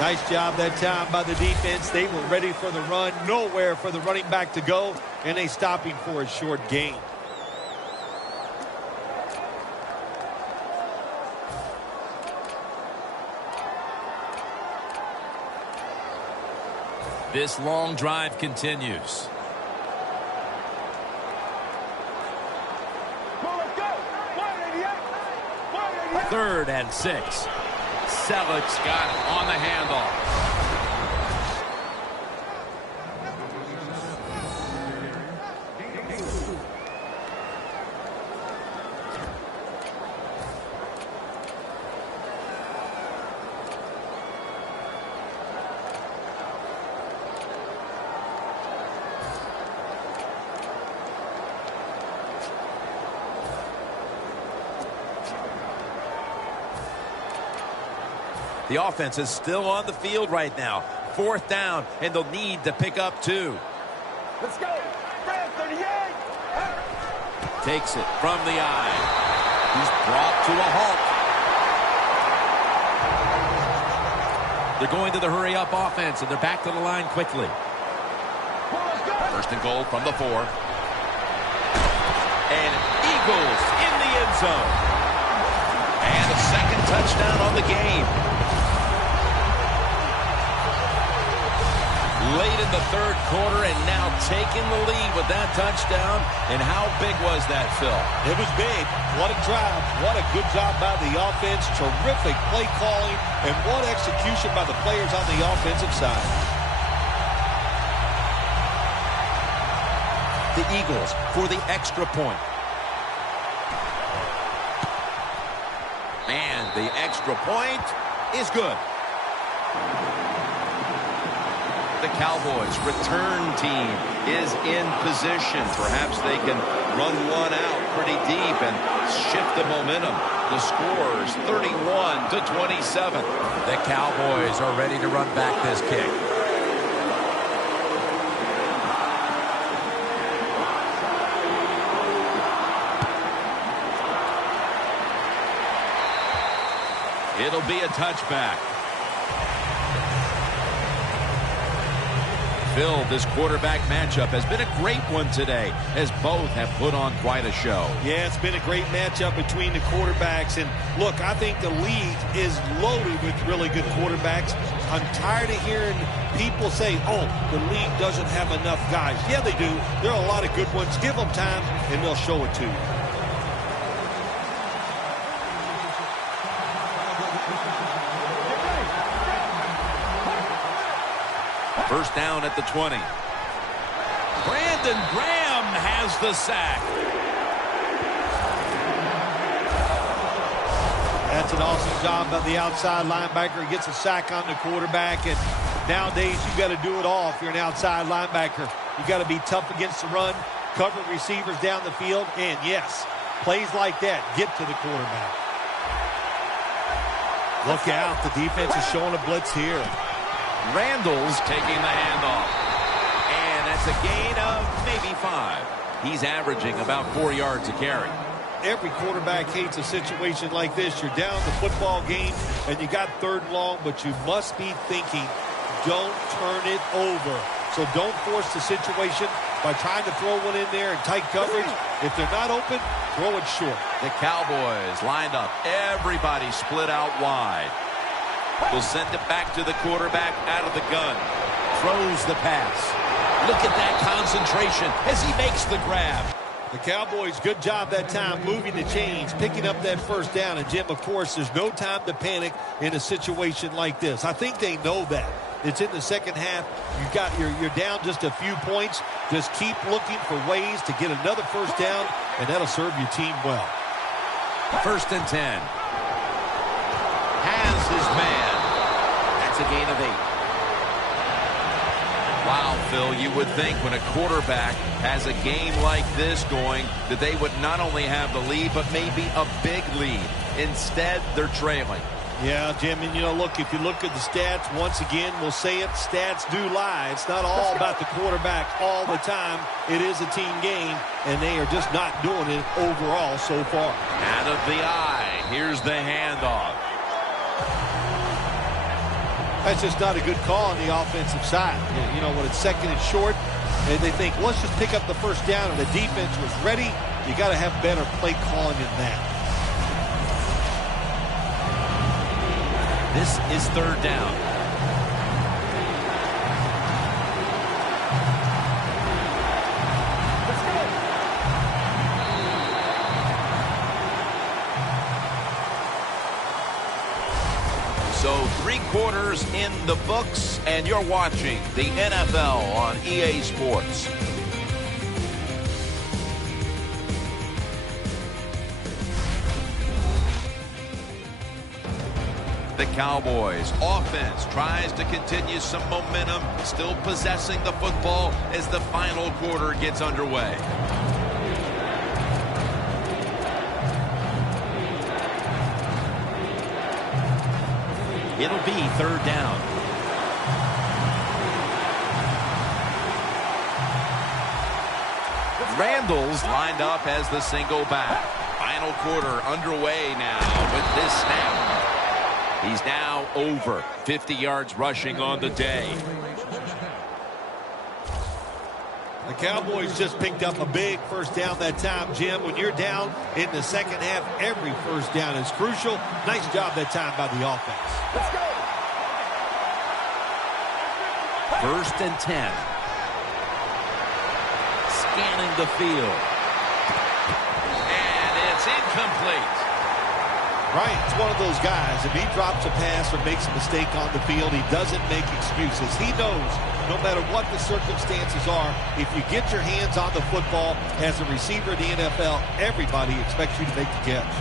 Nice job that time by the defense. They were ready for the run. Nowhere for the running back to go. And they stop him for a short gain. This long drive continues. Third and 6. Selig's got it on the handoff. The offense is still on the field right now. Fourth down, and they'll need to pick up 2. Let's go. Brad, 38. Takes it from the eye. He's brought to a halt. They're going to the hurry-up offense, and they're back to the line quickly. First and goal from the 4. And Eagles in the end zone. And a second touchdown on the game. Late in the third quarter, and now taking the lead with that touchdown. And how big was that, Phil? It was big. What a drive. What a good job by the offense. Terrific play calling. And what execution by the players on the offensive side. The Eagles for the extra point. And the extra point is good. The Cowboys return team is in position. Perhaps they can run one out pretty deep and shift the momentum. The score's 31-27. The Cowboys are ready to run back this kick. It'll be a touchback. Phil, this quarterback matchup has been a great one today, as both have put on quite a show. Yeah, it's been a great matchup between the quarterbacks. And look, I think the league is loaded with really good quarterbacks. I'm tired of hearing people say, oh, the league doesn't have enough guys. Yeah, they do. There are a lot of good ones. Give them time, and they'll show it to you. First down at the 20. Brandon Graham has the sack. That's an awesome job by the outside linebacker. He gets a sack on the quarterback, and nowadays you got to do it all if you're an outside linebacker. You got to be tough against the run, cover receivers down the field, and yes, plays like that get to the quarterback. Look out, the defense is showing a blitz here. Randall's taking the handoff, and that's a gain of maybe 5. He's averaging about 4 yards a carry. Every quarterback hates a situation like this. You're down the football game, and you got 3rd and long, but you must be thinking, don't turn it over. So don't force the situation by trying to throw one in there in tight coverage. If they're not open, throw it short. The Cowboys lined up. Everybody split out wide. Will send it back to the quarterback out of the gun. Throws the pass. Look at that concentration as he makes the grab. The Cowboys, good job that time moving the chains, picking up that first down. And, Jim, of course, there's no time to panic in a situation like this. I think they know that. It's in the second half. You're down just a few points. Just keep looking for ways to get another first down, and that'll serve your team well. 1st and 10. Has his man. That's a gain of 8. Wow, Phil, you would think when a quarterback has a game like this going that they would not only have the lead, but maybe a big lead. Instead, they're trailing. Yeah, Jim, and look, if you look at the stats, once again, we'll say it, stats do lie. It's not all about the quarterback all the time. It is a team game, and they are just not doing it overall so far. Out of the eye, here's the handoff. That's just not a good call on the offensive side. When it's 2nd and short, and they think, let's just pick up the first down, and the defense was ready. You got to have better play calling than that. This is 3rd down. So 3 quarters in the books, and you're watching the NFL on EA Sports. The Cowboys offense tries to continue some momentum, still possessing the football as the final quarter gets underway. It'll be 3rd down. Randall's lined up as the single back. Final quarter underway now with this snap. He's now over 50 yards rushing on the day. The Cowboys just picked up a big first down that time, Jim. When you're down in the second half, every first down is crucial. Nice job that time by the offense. Let's go. 1st and 10. Scanning the field. And it's incomplete. Bryant's one of those guys. If he drops a pass or makes a mistake on the field, he doesn't make excuses. He knows no matter what the circumstances are, if you get your hands on the football as a receiver in the NFL, everybody expects you to make the catch.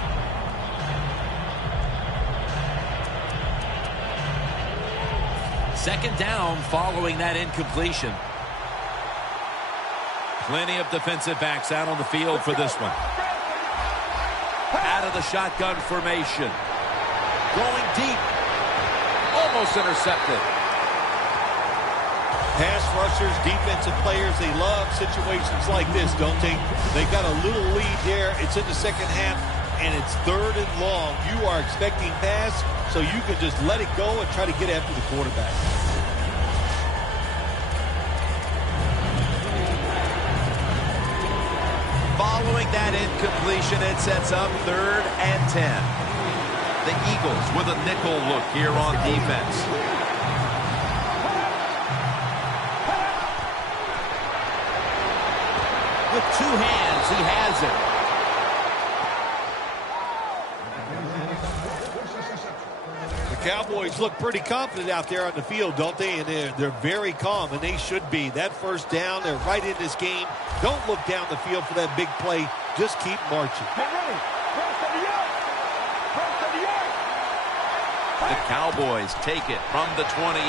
Second down following that incompletion. Plenty of defensive backs out on the field for this one. Out of the shotgun formation. Going deep. Almost intercepted. Pass rushers, defensive players, they love situations like this, don't they? They got a little lead there. It's in the second half, and it's 3rd and long. You are expecting pass, so you can just let it go and try to get after the quarterback. Following that incompletion, it sets up 3rd and 10. The Eagles with a nickel look here on defense. With 2 hands, he has it. The Cowboys look pretty confident out there on the field, don't they? And they're very calm, and they should be. That first down, they're right in this game. Don't look down the field for that big play. Just keep marching. The Cowboys take it from the 28.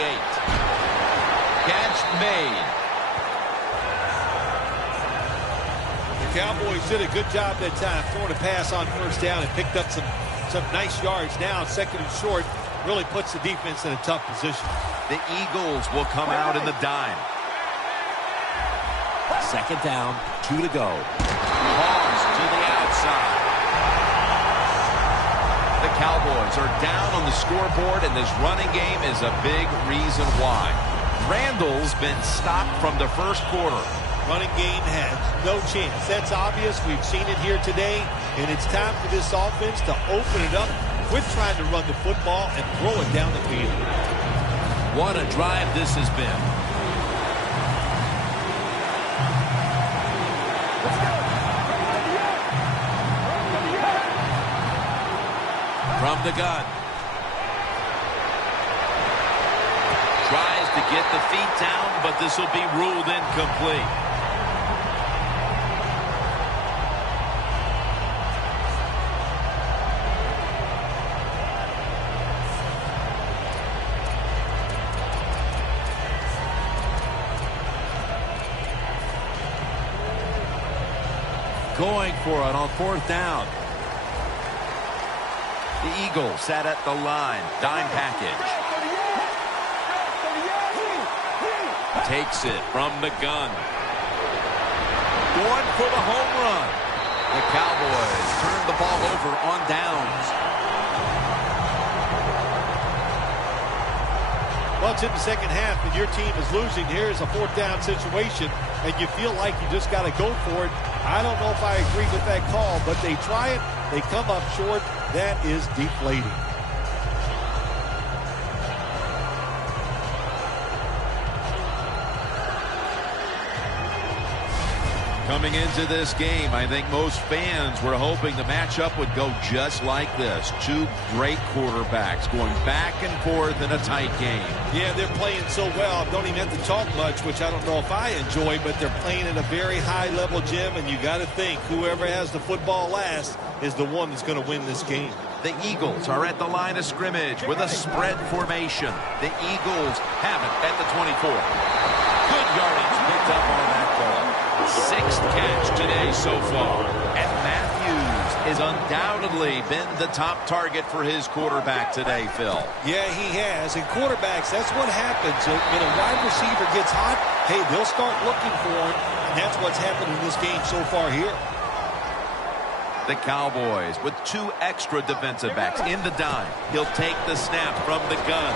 Catch made. The Cowboys did a good job that time throwing a pass on first down and picked up some nice yards. Now second and short really puts the defense in a tough position. The Eagles will come out in the dime. Second down, 2 to go. Pause to the outside. The Cowboys are down on the scoreboard, and this running game is a big reason why. Randall's been stopped from the first quarter. Running game has no chance. That's obvious. We've seen it here today, and it's time for this offense to open it up, quit trying to run the football, and throw it down the field. What a drive this has been. From the gun. Tries to get the feet down, but this will be ruled incomplete. Going for it on fourth down. The Eagles sat at the line. Dime package. Takes it from the gun. Going for the home run. The Cowboys turn the ball over on downs. Well, it's in the second half, and your team is losing. Here's a fourth down situation, and you feel like you just got to go for it. I don't know if I agree with that call, but they try it. They come up short. That is deflating. Coming into this game, I think most fans were hoping the matchup would go just like this. Two great quarterbacks going back and forth in a tight game. Yeah, they're playing so well. Don't even have to talk much, which I don't know if I enjoy, but they're playing at a very high level, Jim, and you got to think whoever has the football last is the one that's going to win this game. The Eagles are at the line of scrimmage with a spread formation. The Eagles have it at the 24. Good yardage picked up on that ball. Sixth catch today so far. And Matthews has undoubtedly been the top target for his quarterback today, Phil. Yeah, he has. And quarterbacks, that's what happens. When a wide receiver gets hot, hey, they'll start looking for him. And that's what's happened in this game so far here. The Cowboys with two extra defensive backs in the dime. He'll take the snap from the gun.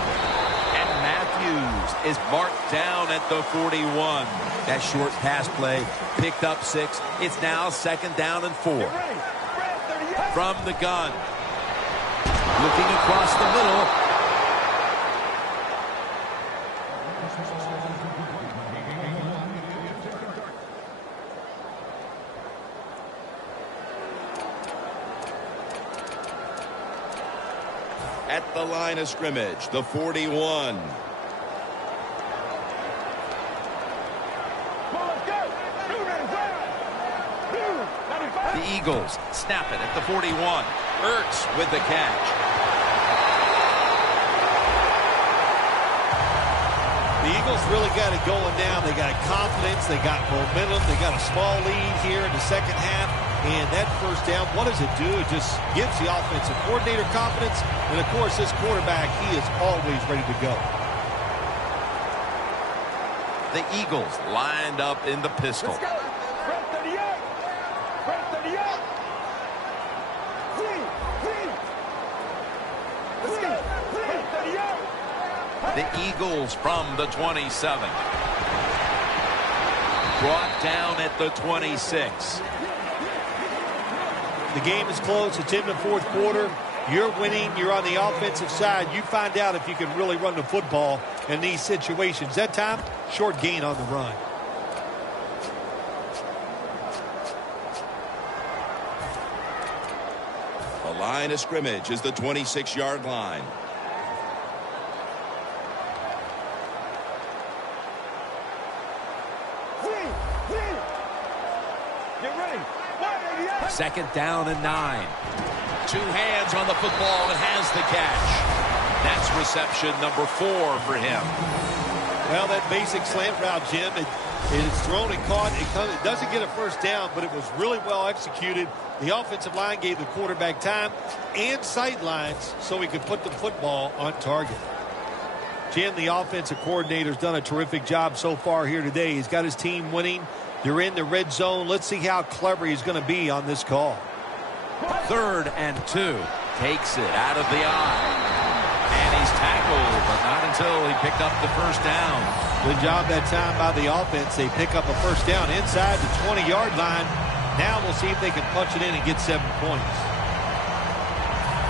And Matthews is marked down at the 41. That short pass play picked up 6. It's now second down and 4. From the gun. Looking across the middle. At the line of scrimmage, the 41. The Eagles snap it at the 41. Ertz with the catch. The Eagles really got it going down. They got confidence. They got momentum. They got a small lead here in the second half. And that first down, what does it do? It just gives the offensive coordinator confidence. And, of course, this quarterback, he is always ready to go. The Eagles lined up in the pistol. Let's go. Front 38. Front 38. Let's go. Front 38. The Eagles from the 27. Brought down at the 26. The game is close. It's in the fourth quarter. You're winning. You're on the offensive side. You find out if you can really run the football in these situations. That time, short gain on the run. The line of scrimmage is the 26-yard line. Get ready. 188. Second down and 9. Two hands on the football and has the catch. That's reception number 4 for him. Well, that basic slant route, Jim, it's thrown and caught. It doesn't get a first down, but it was really well executed. The offensive line gave the quarterback time and sight lines so he could put the football on target. Jim, the offensive coordinator's done a terrific job so far here today. He's got his team winning. They're in the red zone. Let's see how clever he's going to be on this call. 3rd and 2. Takes it out of the eye. And he's tackled, but not until he picked up the first down. Good job that time by the offense. They pick up a first down inside the 20-yard line. Now we'll see if they can punch it in and get 7 points.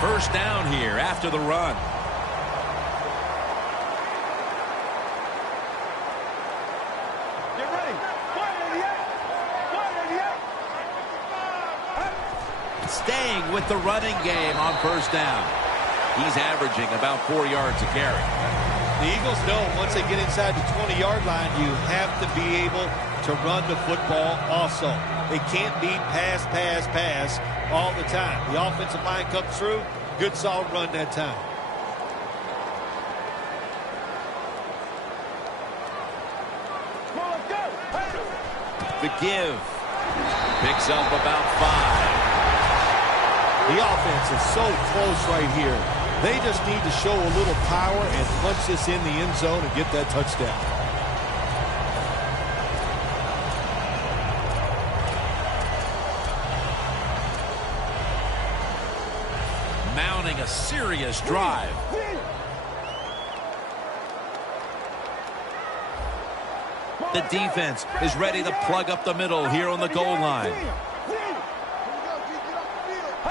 First down here after the run. Get ready. 188. Staying with the running game on first down. He's averaging about 4 yards a carry. The Eagles know once they get inside the 20-yard line, you have to be able to run the football also. They can't be pass, pass, pass all the time. The offensive line comes through. Good solid run that time. Come on, let's go. The give. Picks up about 5. The offense is so close right here. They just need to show a little power and punch this in the end zone and get that touchdown. Mounting a serious drive. The defense is ready to plug up the middle here on the goal line.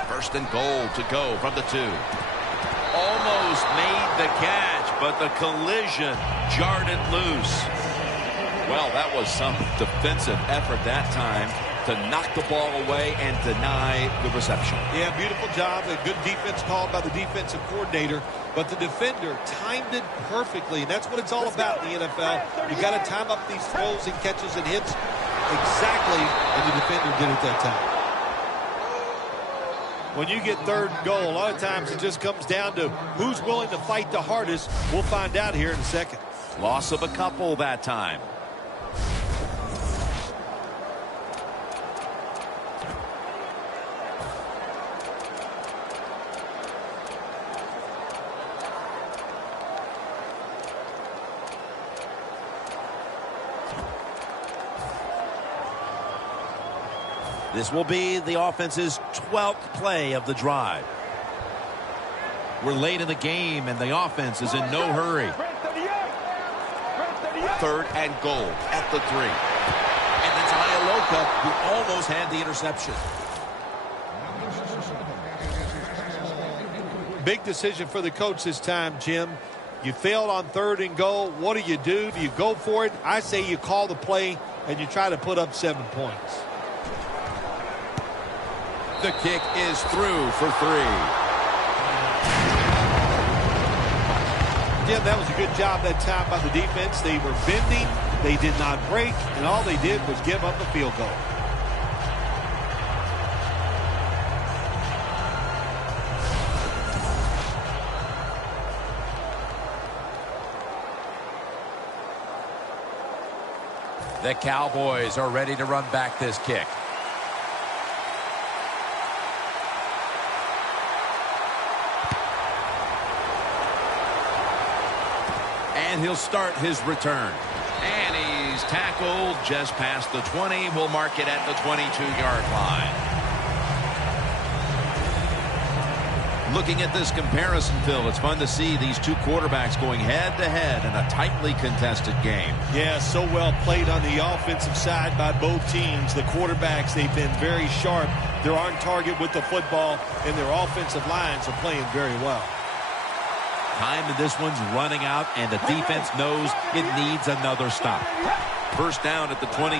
First and goal to go from the 2. Almost made the catch, but the collision jarred it loose. Well, that was some defensive effort that time to knock the ball away and deny the reception. Yeah, beautiful job. A good defense called by the defensive coordinator, but the defender timed it perfectly, and that's what it's all about in the NFL. You got to time up these throws and catches and hits exactly, and the defender did it that time. When you get 3rd and goal, a lot of times it just comes down to who's willing to fight the hardest. We'll find out here in a second. Loss of a couple that time. This will be the offense's 12th play of the drive. We're late in the game, and the offense is in no hurry. 3rd and goal at the 3. And it's Ialoka who almost had the interception. Big decision for the coach this time, Jim. You failed on 3rd and goal. What do? Do you go for it? I say you call the play, and you try to put up 7 points. The kick is through for 3. Jim, that was a good job that time by the defense. They were bending, they did not break, and all they did was give up a field goal. The Cowboys are ready to run back this kick. And he'll start his return. And he's tackled just past the 20. We'll mark it at the 22-yard line. Looking at this comparison, Phil, it's fun to see these two quarterbacks going head-to-head in a tightly contested game. Yeah, so well played on the offensive side by both teams. The quarterbacks, they've been very sharp. They're on target with the football, and their offensive lines are playing very well. Time in this one's running out, and the defense knows it needs another stop. First down at the 22.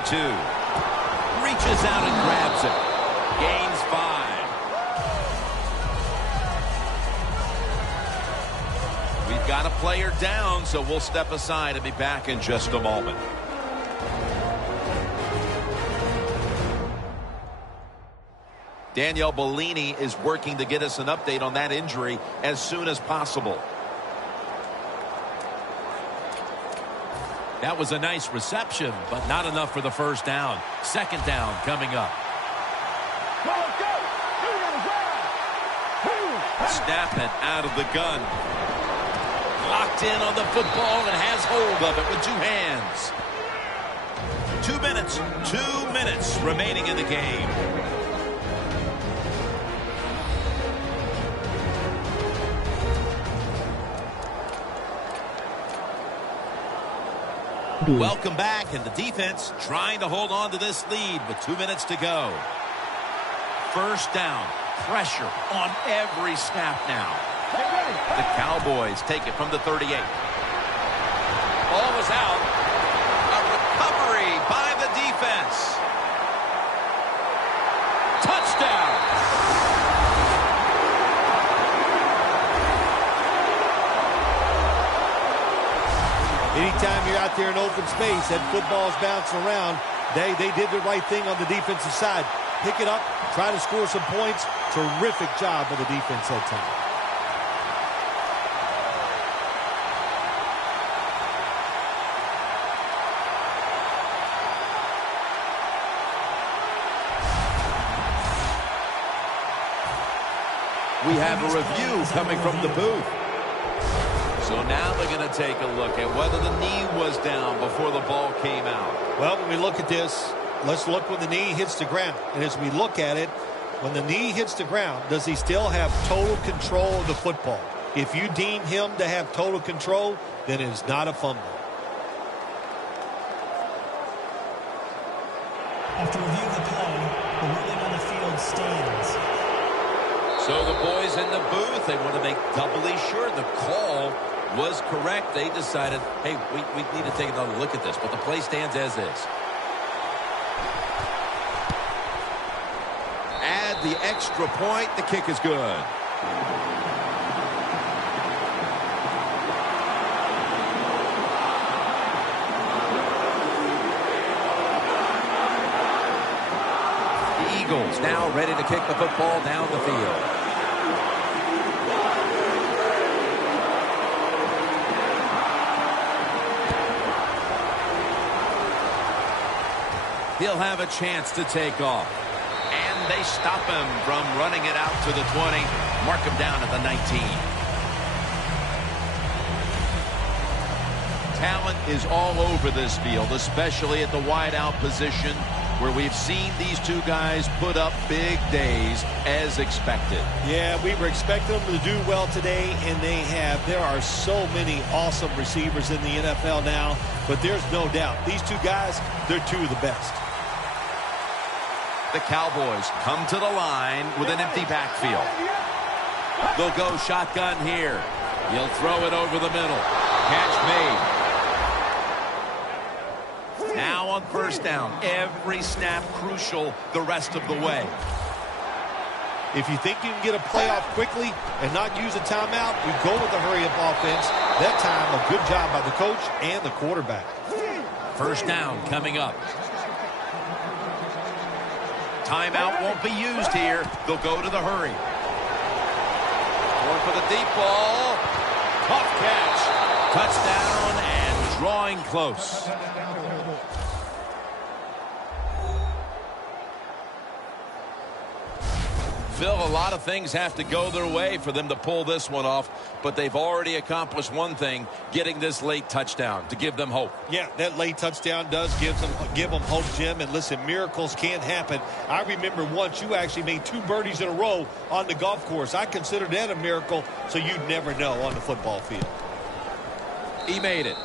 Reaches out and grabs it. Gains 5. We've got a player down, so we'll step aside and be back in just a moment. Danielle Bellini is working to get us an update on that injury as soon as possible. That was a nice reception, but not enough for the first down. Second down coming up. Snapping out of the gun. Locked in on the football and has hold of it with two hands. 2 minutes remaining in the game. Welcome back, and the defense trying to hold on to this lead with 2 minutes to go. First down, pressure on every snap now. The Cowboys take it from the 38. Ball is out. A recovery by the defense. Touchdown. Anytime you're out there in open space, that football's bouncing around. They did the right thing on the defensive side. Pick it up, try to score some points. Terrific job by the defense that time. We have a review coming from the booth. So now they're going to take a look at whether the knee was down before the ball came out. Well, when we look at this, let's look when the knee hits the ground. And as we look at it, when the knee hits the ground, does he still have total control of the football? If you deem him to have total control, then it is not a fumble. After reviewing the play, the ruling on the field stands. So the boys in the booth, they want to make doubly sure the call was correct. They decided, hey, we need to take another look at this, but the play stands as is. Add the extra point. The kick is good. The Eagles now ready to kick the football down the field. He'll have a chance to take off. And they stop him from running it out to the 20. Mark him down at the 19. Talent is all over this field, especially at the wideout position, where we've seen these two guys put up big days as expected. Yeah, we were expecting them to do well today, and they have. There are so many awesome receivers in the NFL now, but there's no doubt. These two guys, they're two of the best. The Cowboys come to the line with an empty backfield. They'll go shotgun here. He'll throw it over the middle. Catch made. Now on first down. Every snap crucial the rest of the way. If you think you can get a playoff quickly and not use a timeout, you go with the hurry-up offense. That time, a good job by the coach and the quarterback. First down coming up. Timeout won't be used here. They'll go to the hurry. Going for the deep ball. Tough catch. Touchdown and drawing close. Phil, a lot of things have to go their way for them to pull this one off, but they've already accomplished one thing, getting this late touchdown to give them hope. Yeah, that late touchdown does give them hope, Jim. And listen, miracles can't happen. I remember once you actually made 2 birdies in a row on the golf course. I consider that a miracle, so you'd never know on the football field. He made it.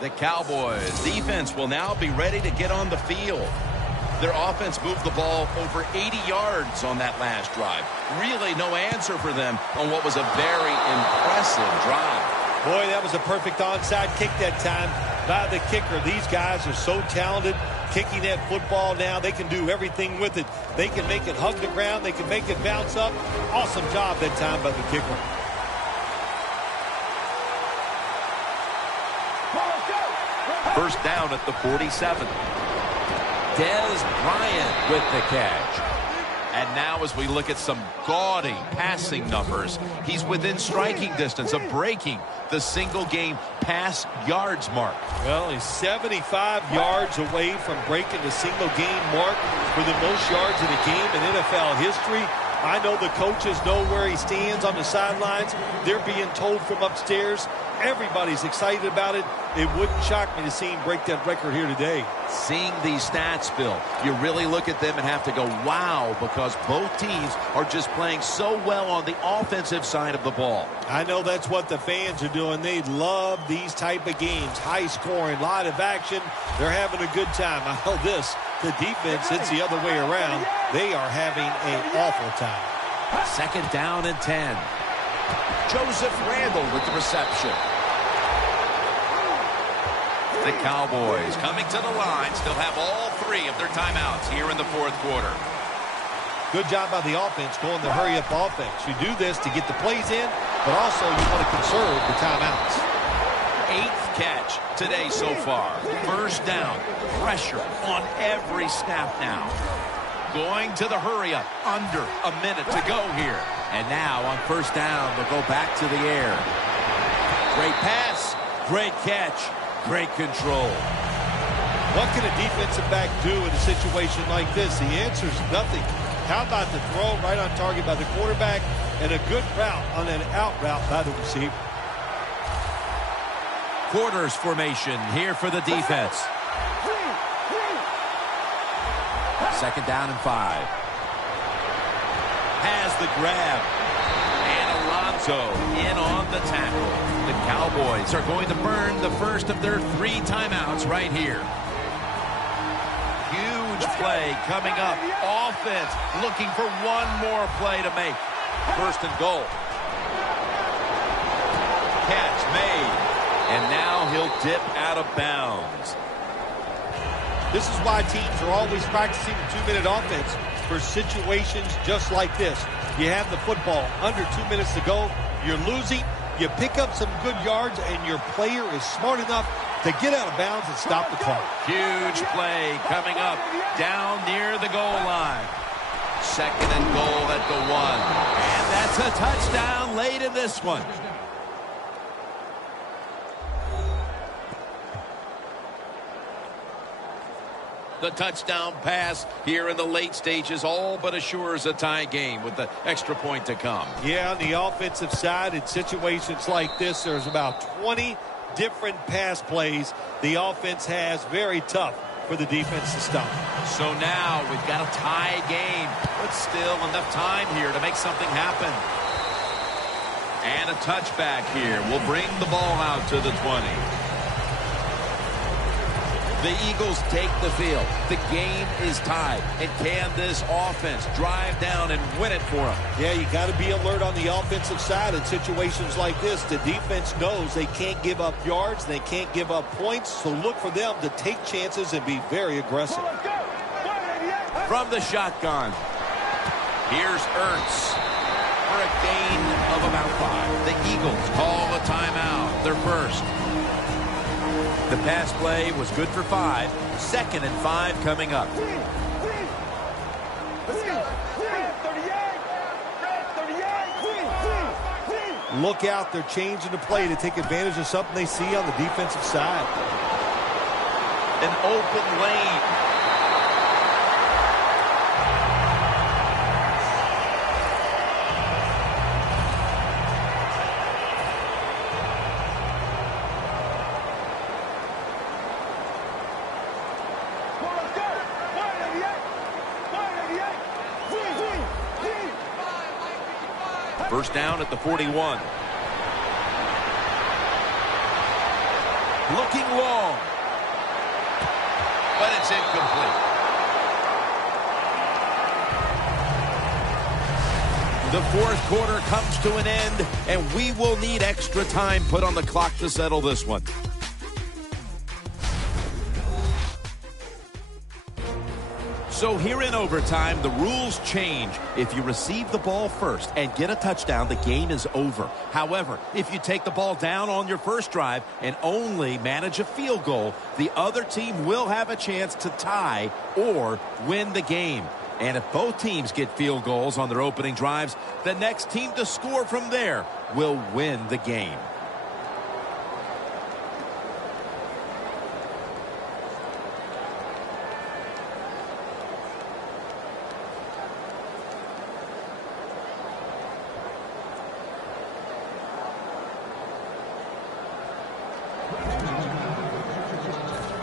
The Cowboys defense will now be ready to get on the field. Their offense moved the ball over 80 yards on that last drive. Really no answer for them on what was a very impressive drive. Boy, that was a perfect onside kick that time by the kicker. These guys are so talented kicking that football now. They can do everything with it. They can make it hug the ground. They can make it bounce up. Awesome job that time by the kicker. First down at the 47. Dez Bryant with the catch. And now as we look at some gaudy passing numbers, he's within striking distance of breaking the single-game pass yards mark. Well, he's 75 yards away from breaking the single-game mark for the most yards in a game in NFL history. I know the coaches know where he stands on the sidelines. They're being told from upstairs. Everybody's excited about it. It wouldn't shock me to see him break that record here today. Seeing these stats, Bill, you really look at them and have to go, wow, because both teams are just playing so well on the offensive side of the ball. I know that's what the fans are doing. They love these type of games. High scoring, lot of action. They're having a good time. I know this. The defense, it's the other way around. They are having an awful time. Second down and 10. Joseph Randle with the reception. The Cowboys coming to the line still have all 3 of their timeouts here in the fourth quarter. Good job by the offense going the hurry-up offense. You do this to get the plays in, but also you want to conserve the timeouts. 8th catch today so far. First down. Pressure on every snap now. Going to the hurry-up. Under a minute to go here. And now on first down, they'll go back to the air. Great pass, great catch, great control. What can a defensive back do in a situation like this? The answer is nothing. How about the throw right on target by the quarterback and a good route on an out route by the receiver? Quarters formation here for the defense. Second down and 5. Has the grab. And Alonso in on the tackle. The Cowboys are going to burn the first of their 3 timeouts right here. Huge play coming up. Offense looking for one more play to make. First and goal. Catch made. And now he'll dip out of bounds. This is why teams are always practicing the 2-minute offense for situations just like this. You have the football under 2 minutes to go. You're losing. You pick up some good yards, and your player is smart enough to get out of bounds and stop the clock. Huge play coming up down near the goal line. Second and goal at the 1. And that's a touchdown late in this one. The touchdown pass here in the late stages all but assures a tie game with the extra point to come. Yeah, on the offensive side, in situations like this, there's about 20 different pass plays the offense has. Very tough for the defense to stop. So now we've got a tie game, but still enough time here to make something happen. And a touchback here will bring the ball out to the 20. The Eagles take the field. The game is tied. And can this offense drive down and win it for them? Yeah, you got to be alert on the offensive side in situations like this. The defense knows they can't give up yards. They can't give up points. So look for them to take chances and be very aggressive. From the shotgun, here's Ertz for a gain of about 5. The Eagles call a timeout. Their first. the pass play was good for 5. Second and 5 coming up. Look out, they're changing the play to take advantage of something they see on the defensive side. An open lane. First down at the 41. Looking long. But it's incomplete. The fourth quarter comes to an end, and we will need extra time put on the clock to settle this one. So here in overtime, the rules change. If you receive the ball first and get a touchdown, the game is over. However, if you take the ball down on your first drive and only manage a field goal, the other team will have a chance to tie or win the game. And if both teams get field goals on their opening drives, the next team to score from there will win the game.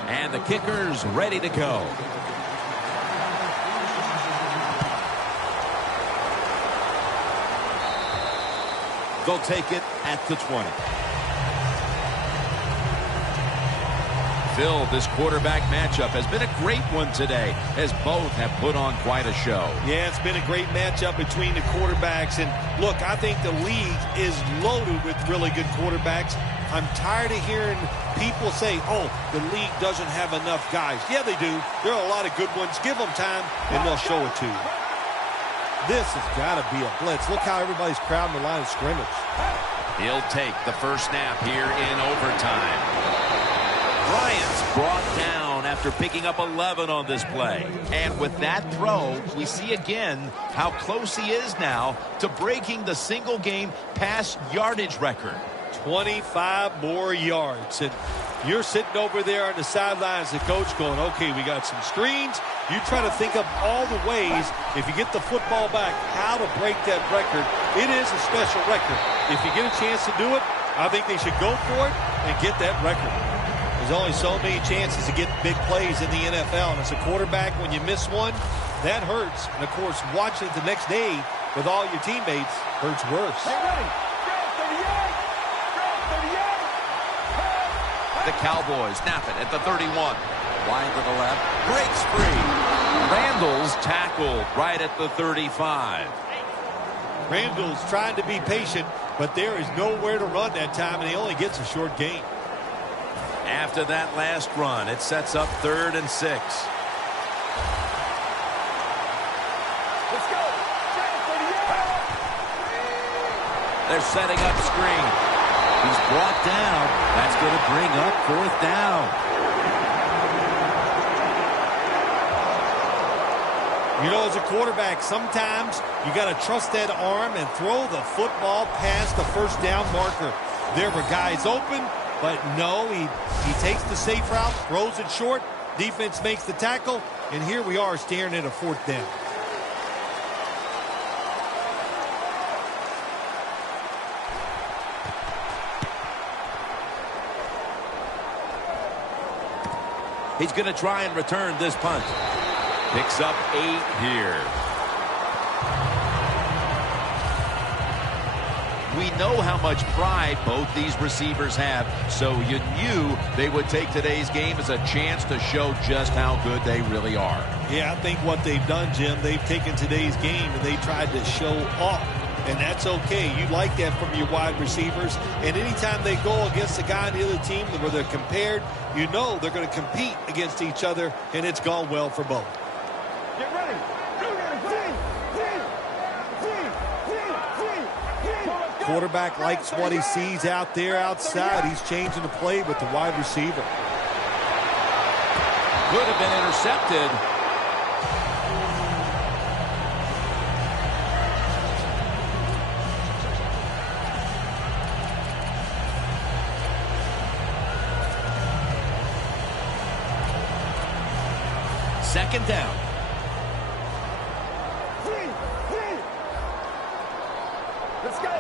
And the kicker's ready to go. They'll take it at the 20. Phil, this quarterback matchup has been a great one today, as both have put on quite a show. Yeah, it's been a great matchup between the quarterbacks. And look, I think the league is loaded with really good quarterbacks. I'm tired of hearing people say, oh, the league doesn't have enough guys. Yeah, they do. There are a lot of good ones. Give them time, and they'll show it to you. This has got to be a blitz. Look how everybody's crowding the line of scrimmage. He'll take the first snap here in overtime. Bryant's brought down after picking up 11 on this play. And with that throw, we see again how close he is now to breaking the single-game pass yardage record. 25 more yards. And you're sitting over there on the sidelines, the coach going, okay, we got some screens. You try to think of all the ways, if you get the football back, how to break that record. It is a special record. If you get a chance to do it, I think they should go for it and get that record. There's only so many chances to get big plays in the NFL. And as a quarterback, when you miss one, that hurts. And, of course, watching it the next day with all your teammates hurts worse. The Cowboys snap it at the 31. Wide to the left. Breaks free. Randall's tackled right at the 35. Randall's trying to be patient, but there is nowhere to run that time, and he only gets a short gain. After that last run, it sets up 3rd and 6. Let's go. They're setting up screen. He's brought down. That's going to bring up 4th down. You know, as a quarterback, sometimes you got to trust that arm and throw the football past the first down marker. There were guys open, but no, he takes the safe route, throws it short. Defense makes the tackle, and here we are staring at a 4th down. He's going to try and return this punt. Picks up 8 here. We know how much pride both these receivers have, so you knew they would take today's game as a chance to show just how good they really are. Yeah, I think what they've done, Jim, they've taken today's game and they tried to show off. And that's okay. You like that from your wide receivers. And anytime they go against a guy on the other team where they're compared, you know they're going to compete against each other, and it's gone well for both. Get ready. Quarterback likes what he sees out there outside. He's changing the play with the wide receiver. Could have been intercepted. Second down. Let's go.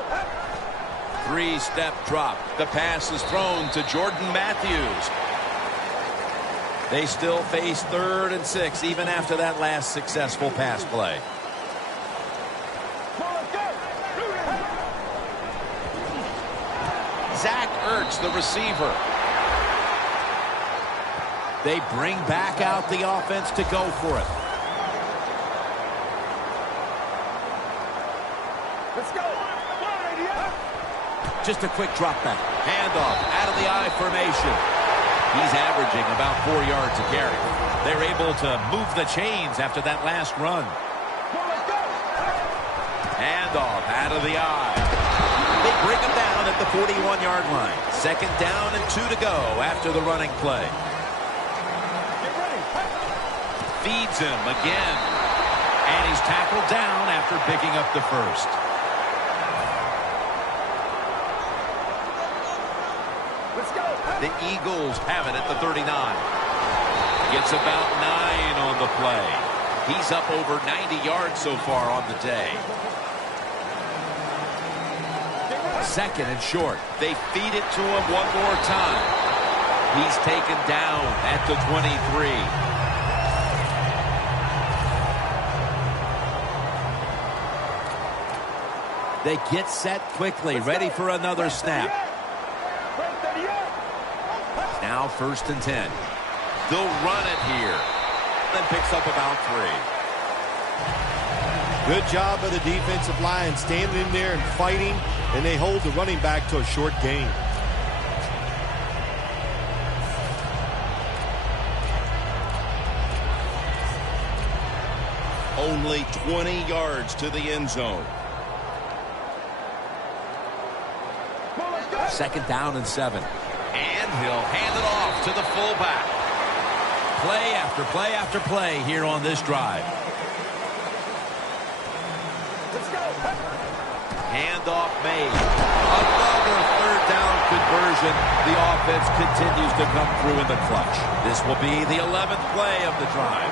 3-step drop. The pass is thrown to Jordan Matthews. They still face 3rd and 6 even after that last successful pass play. Zach Ertz, the receiver. They bring back out the offense to go for it. Let's go. Just a quick drop back. Handoff out of the I formation. He's averaging about 4 yards a carry. They're able to move the chains after that last run. Handoff out of the eye. They bring him down at the 41-yard line. Second down and 2 to go after the running play. Feeds him again. And he's tackled down after picking up the first. The Eagles have it at the 39. Gets about 9 on the play. He's up over 90 yards so far on the day. Second and short. They feed it to him one more time. He's taken down at the 23. They get set quickly, ready for another snap. Now 1st and 10. They'll run it here. Then picks up about 3. Good job of the defensive line standing in there and fighting, and they hold the running back to a short gain. Only 20 yards to the end zone. Second down and 7. And he'll hand it off to the fullback. Play after play after play here on this drive. Handoff made. Another third down conversion. The offense continues to come through in the clutch. This will be the 11th play of the drive.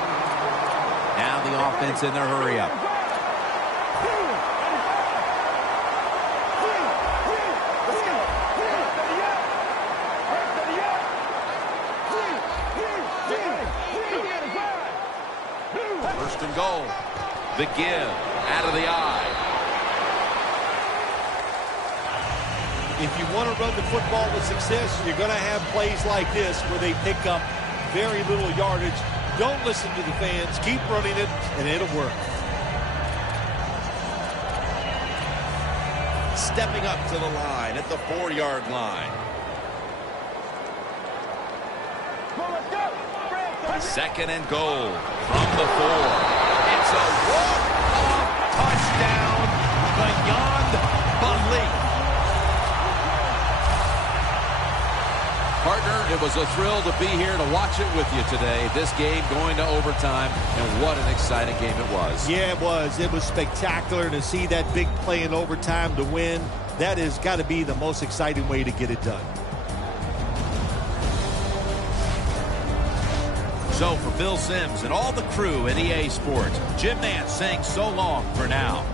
Now the offense in their hurry up. First and goal. The give out of the eye. If you want to run the football with success, you're going to have plays like this where they pick up very little yardage. Don't listen to the fans. Keep running it, and it'll work. Stepping up to the line at the 4-yard line. Second and goal from the 4. It's a walk-off touchdown beyond belief. Partner, it was a thrill to be here to watch it with you today. This game going to overtime, and what an exciting game it was. Yeah, it was. It was spectacular to see that big play in overtime to win. That has got to be the most exciting way to get it done. So for Phil Simms and all the crew at EA Sports, Jim Nantz saying so long for now.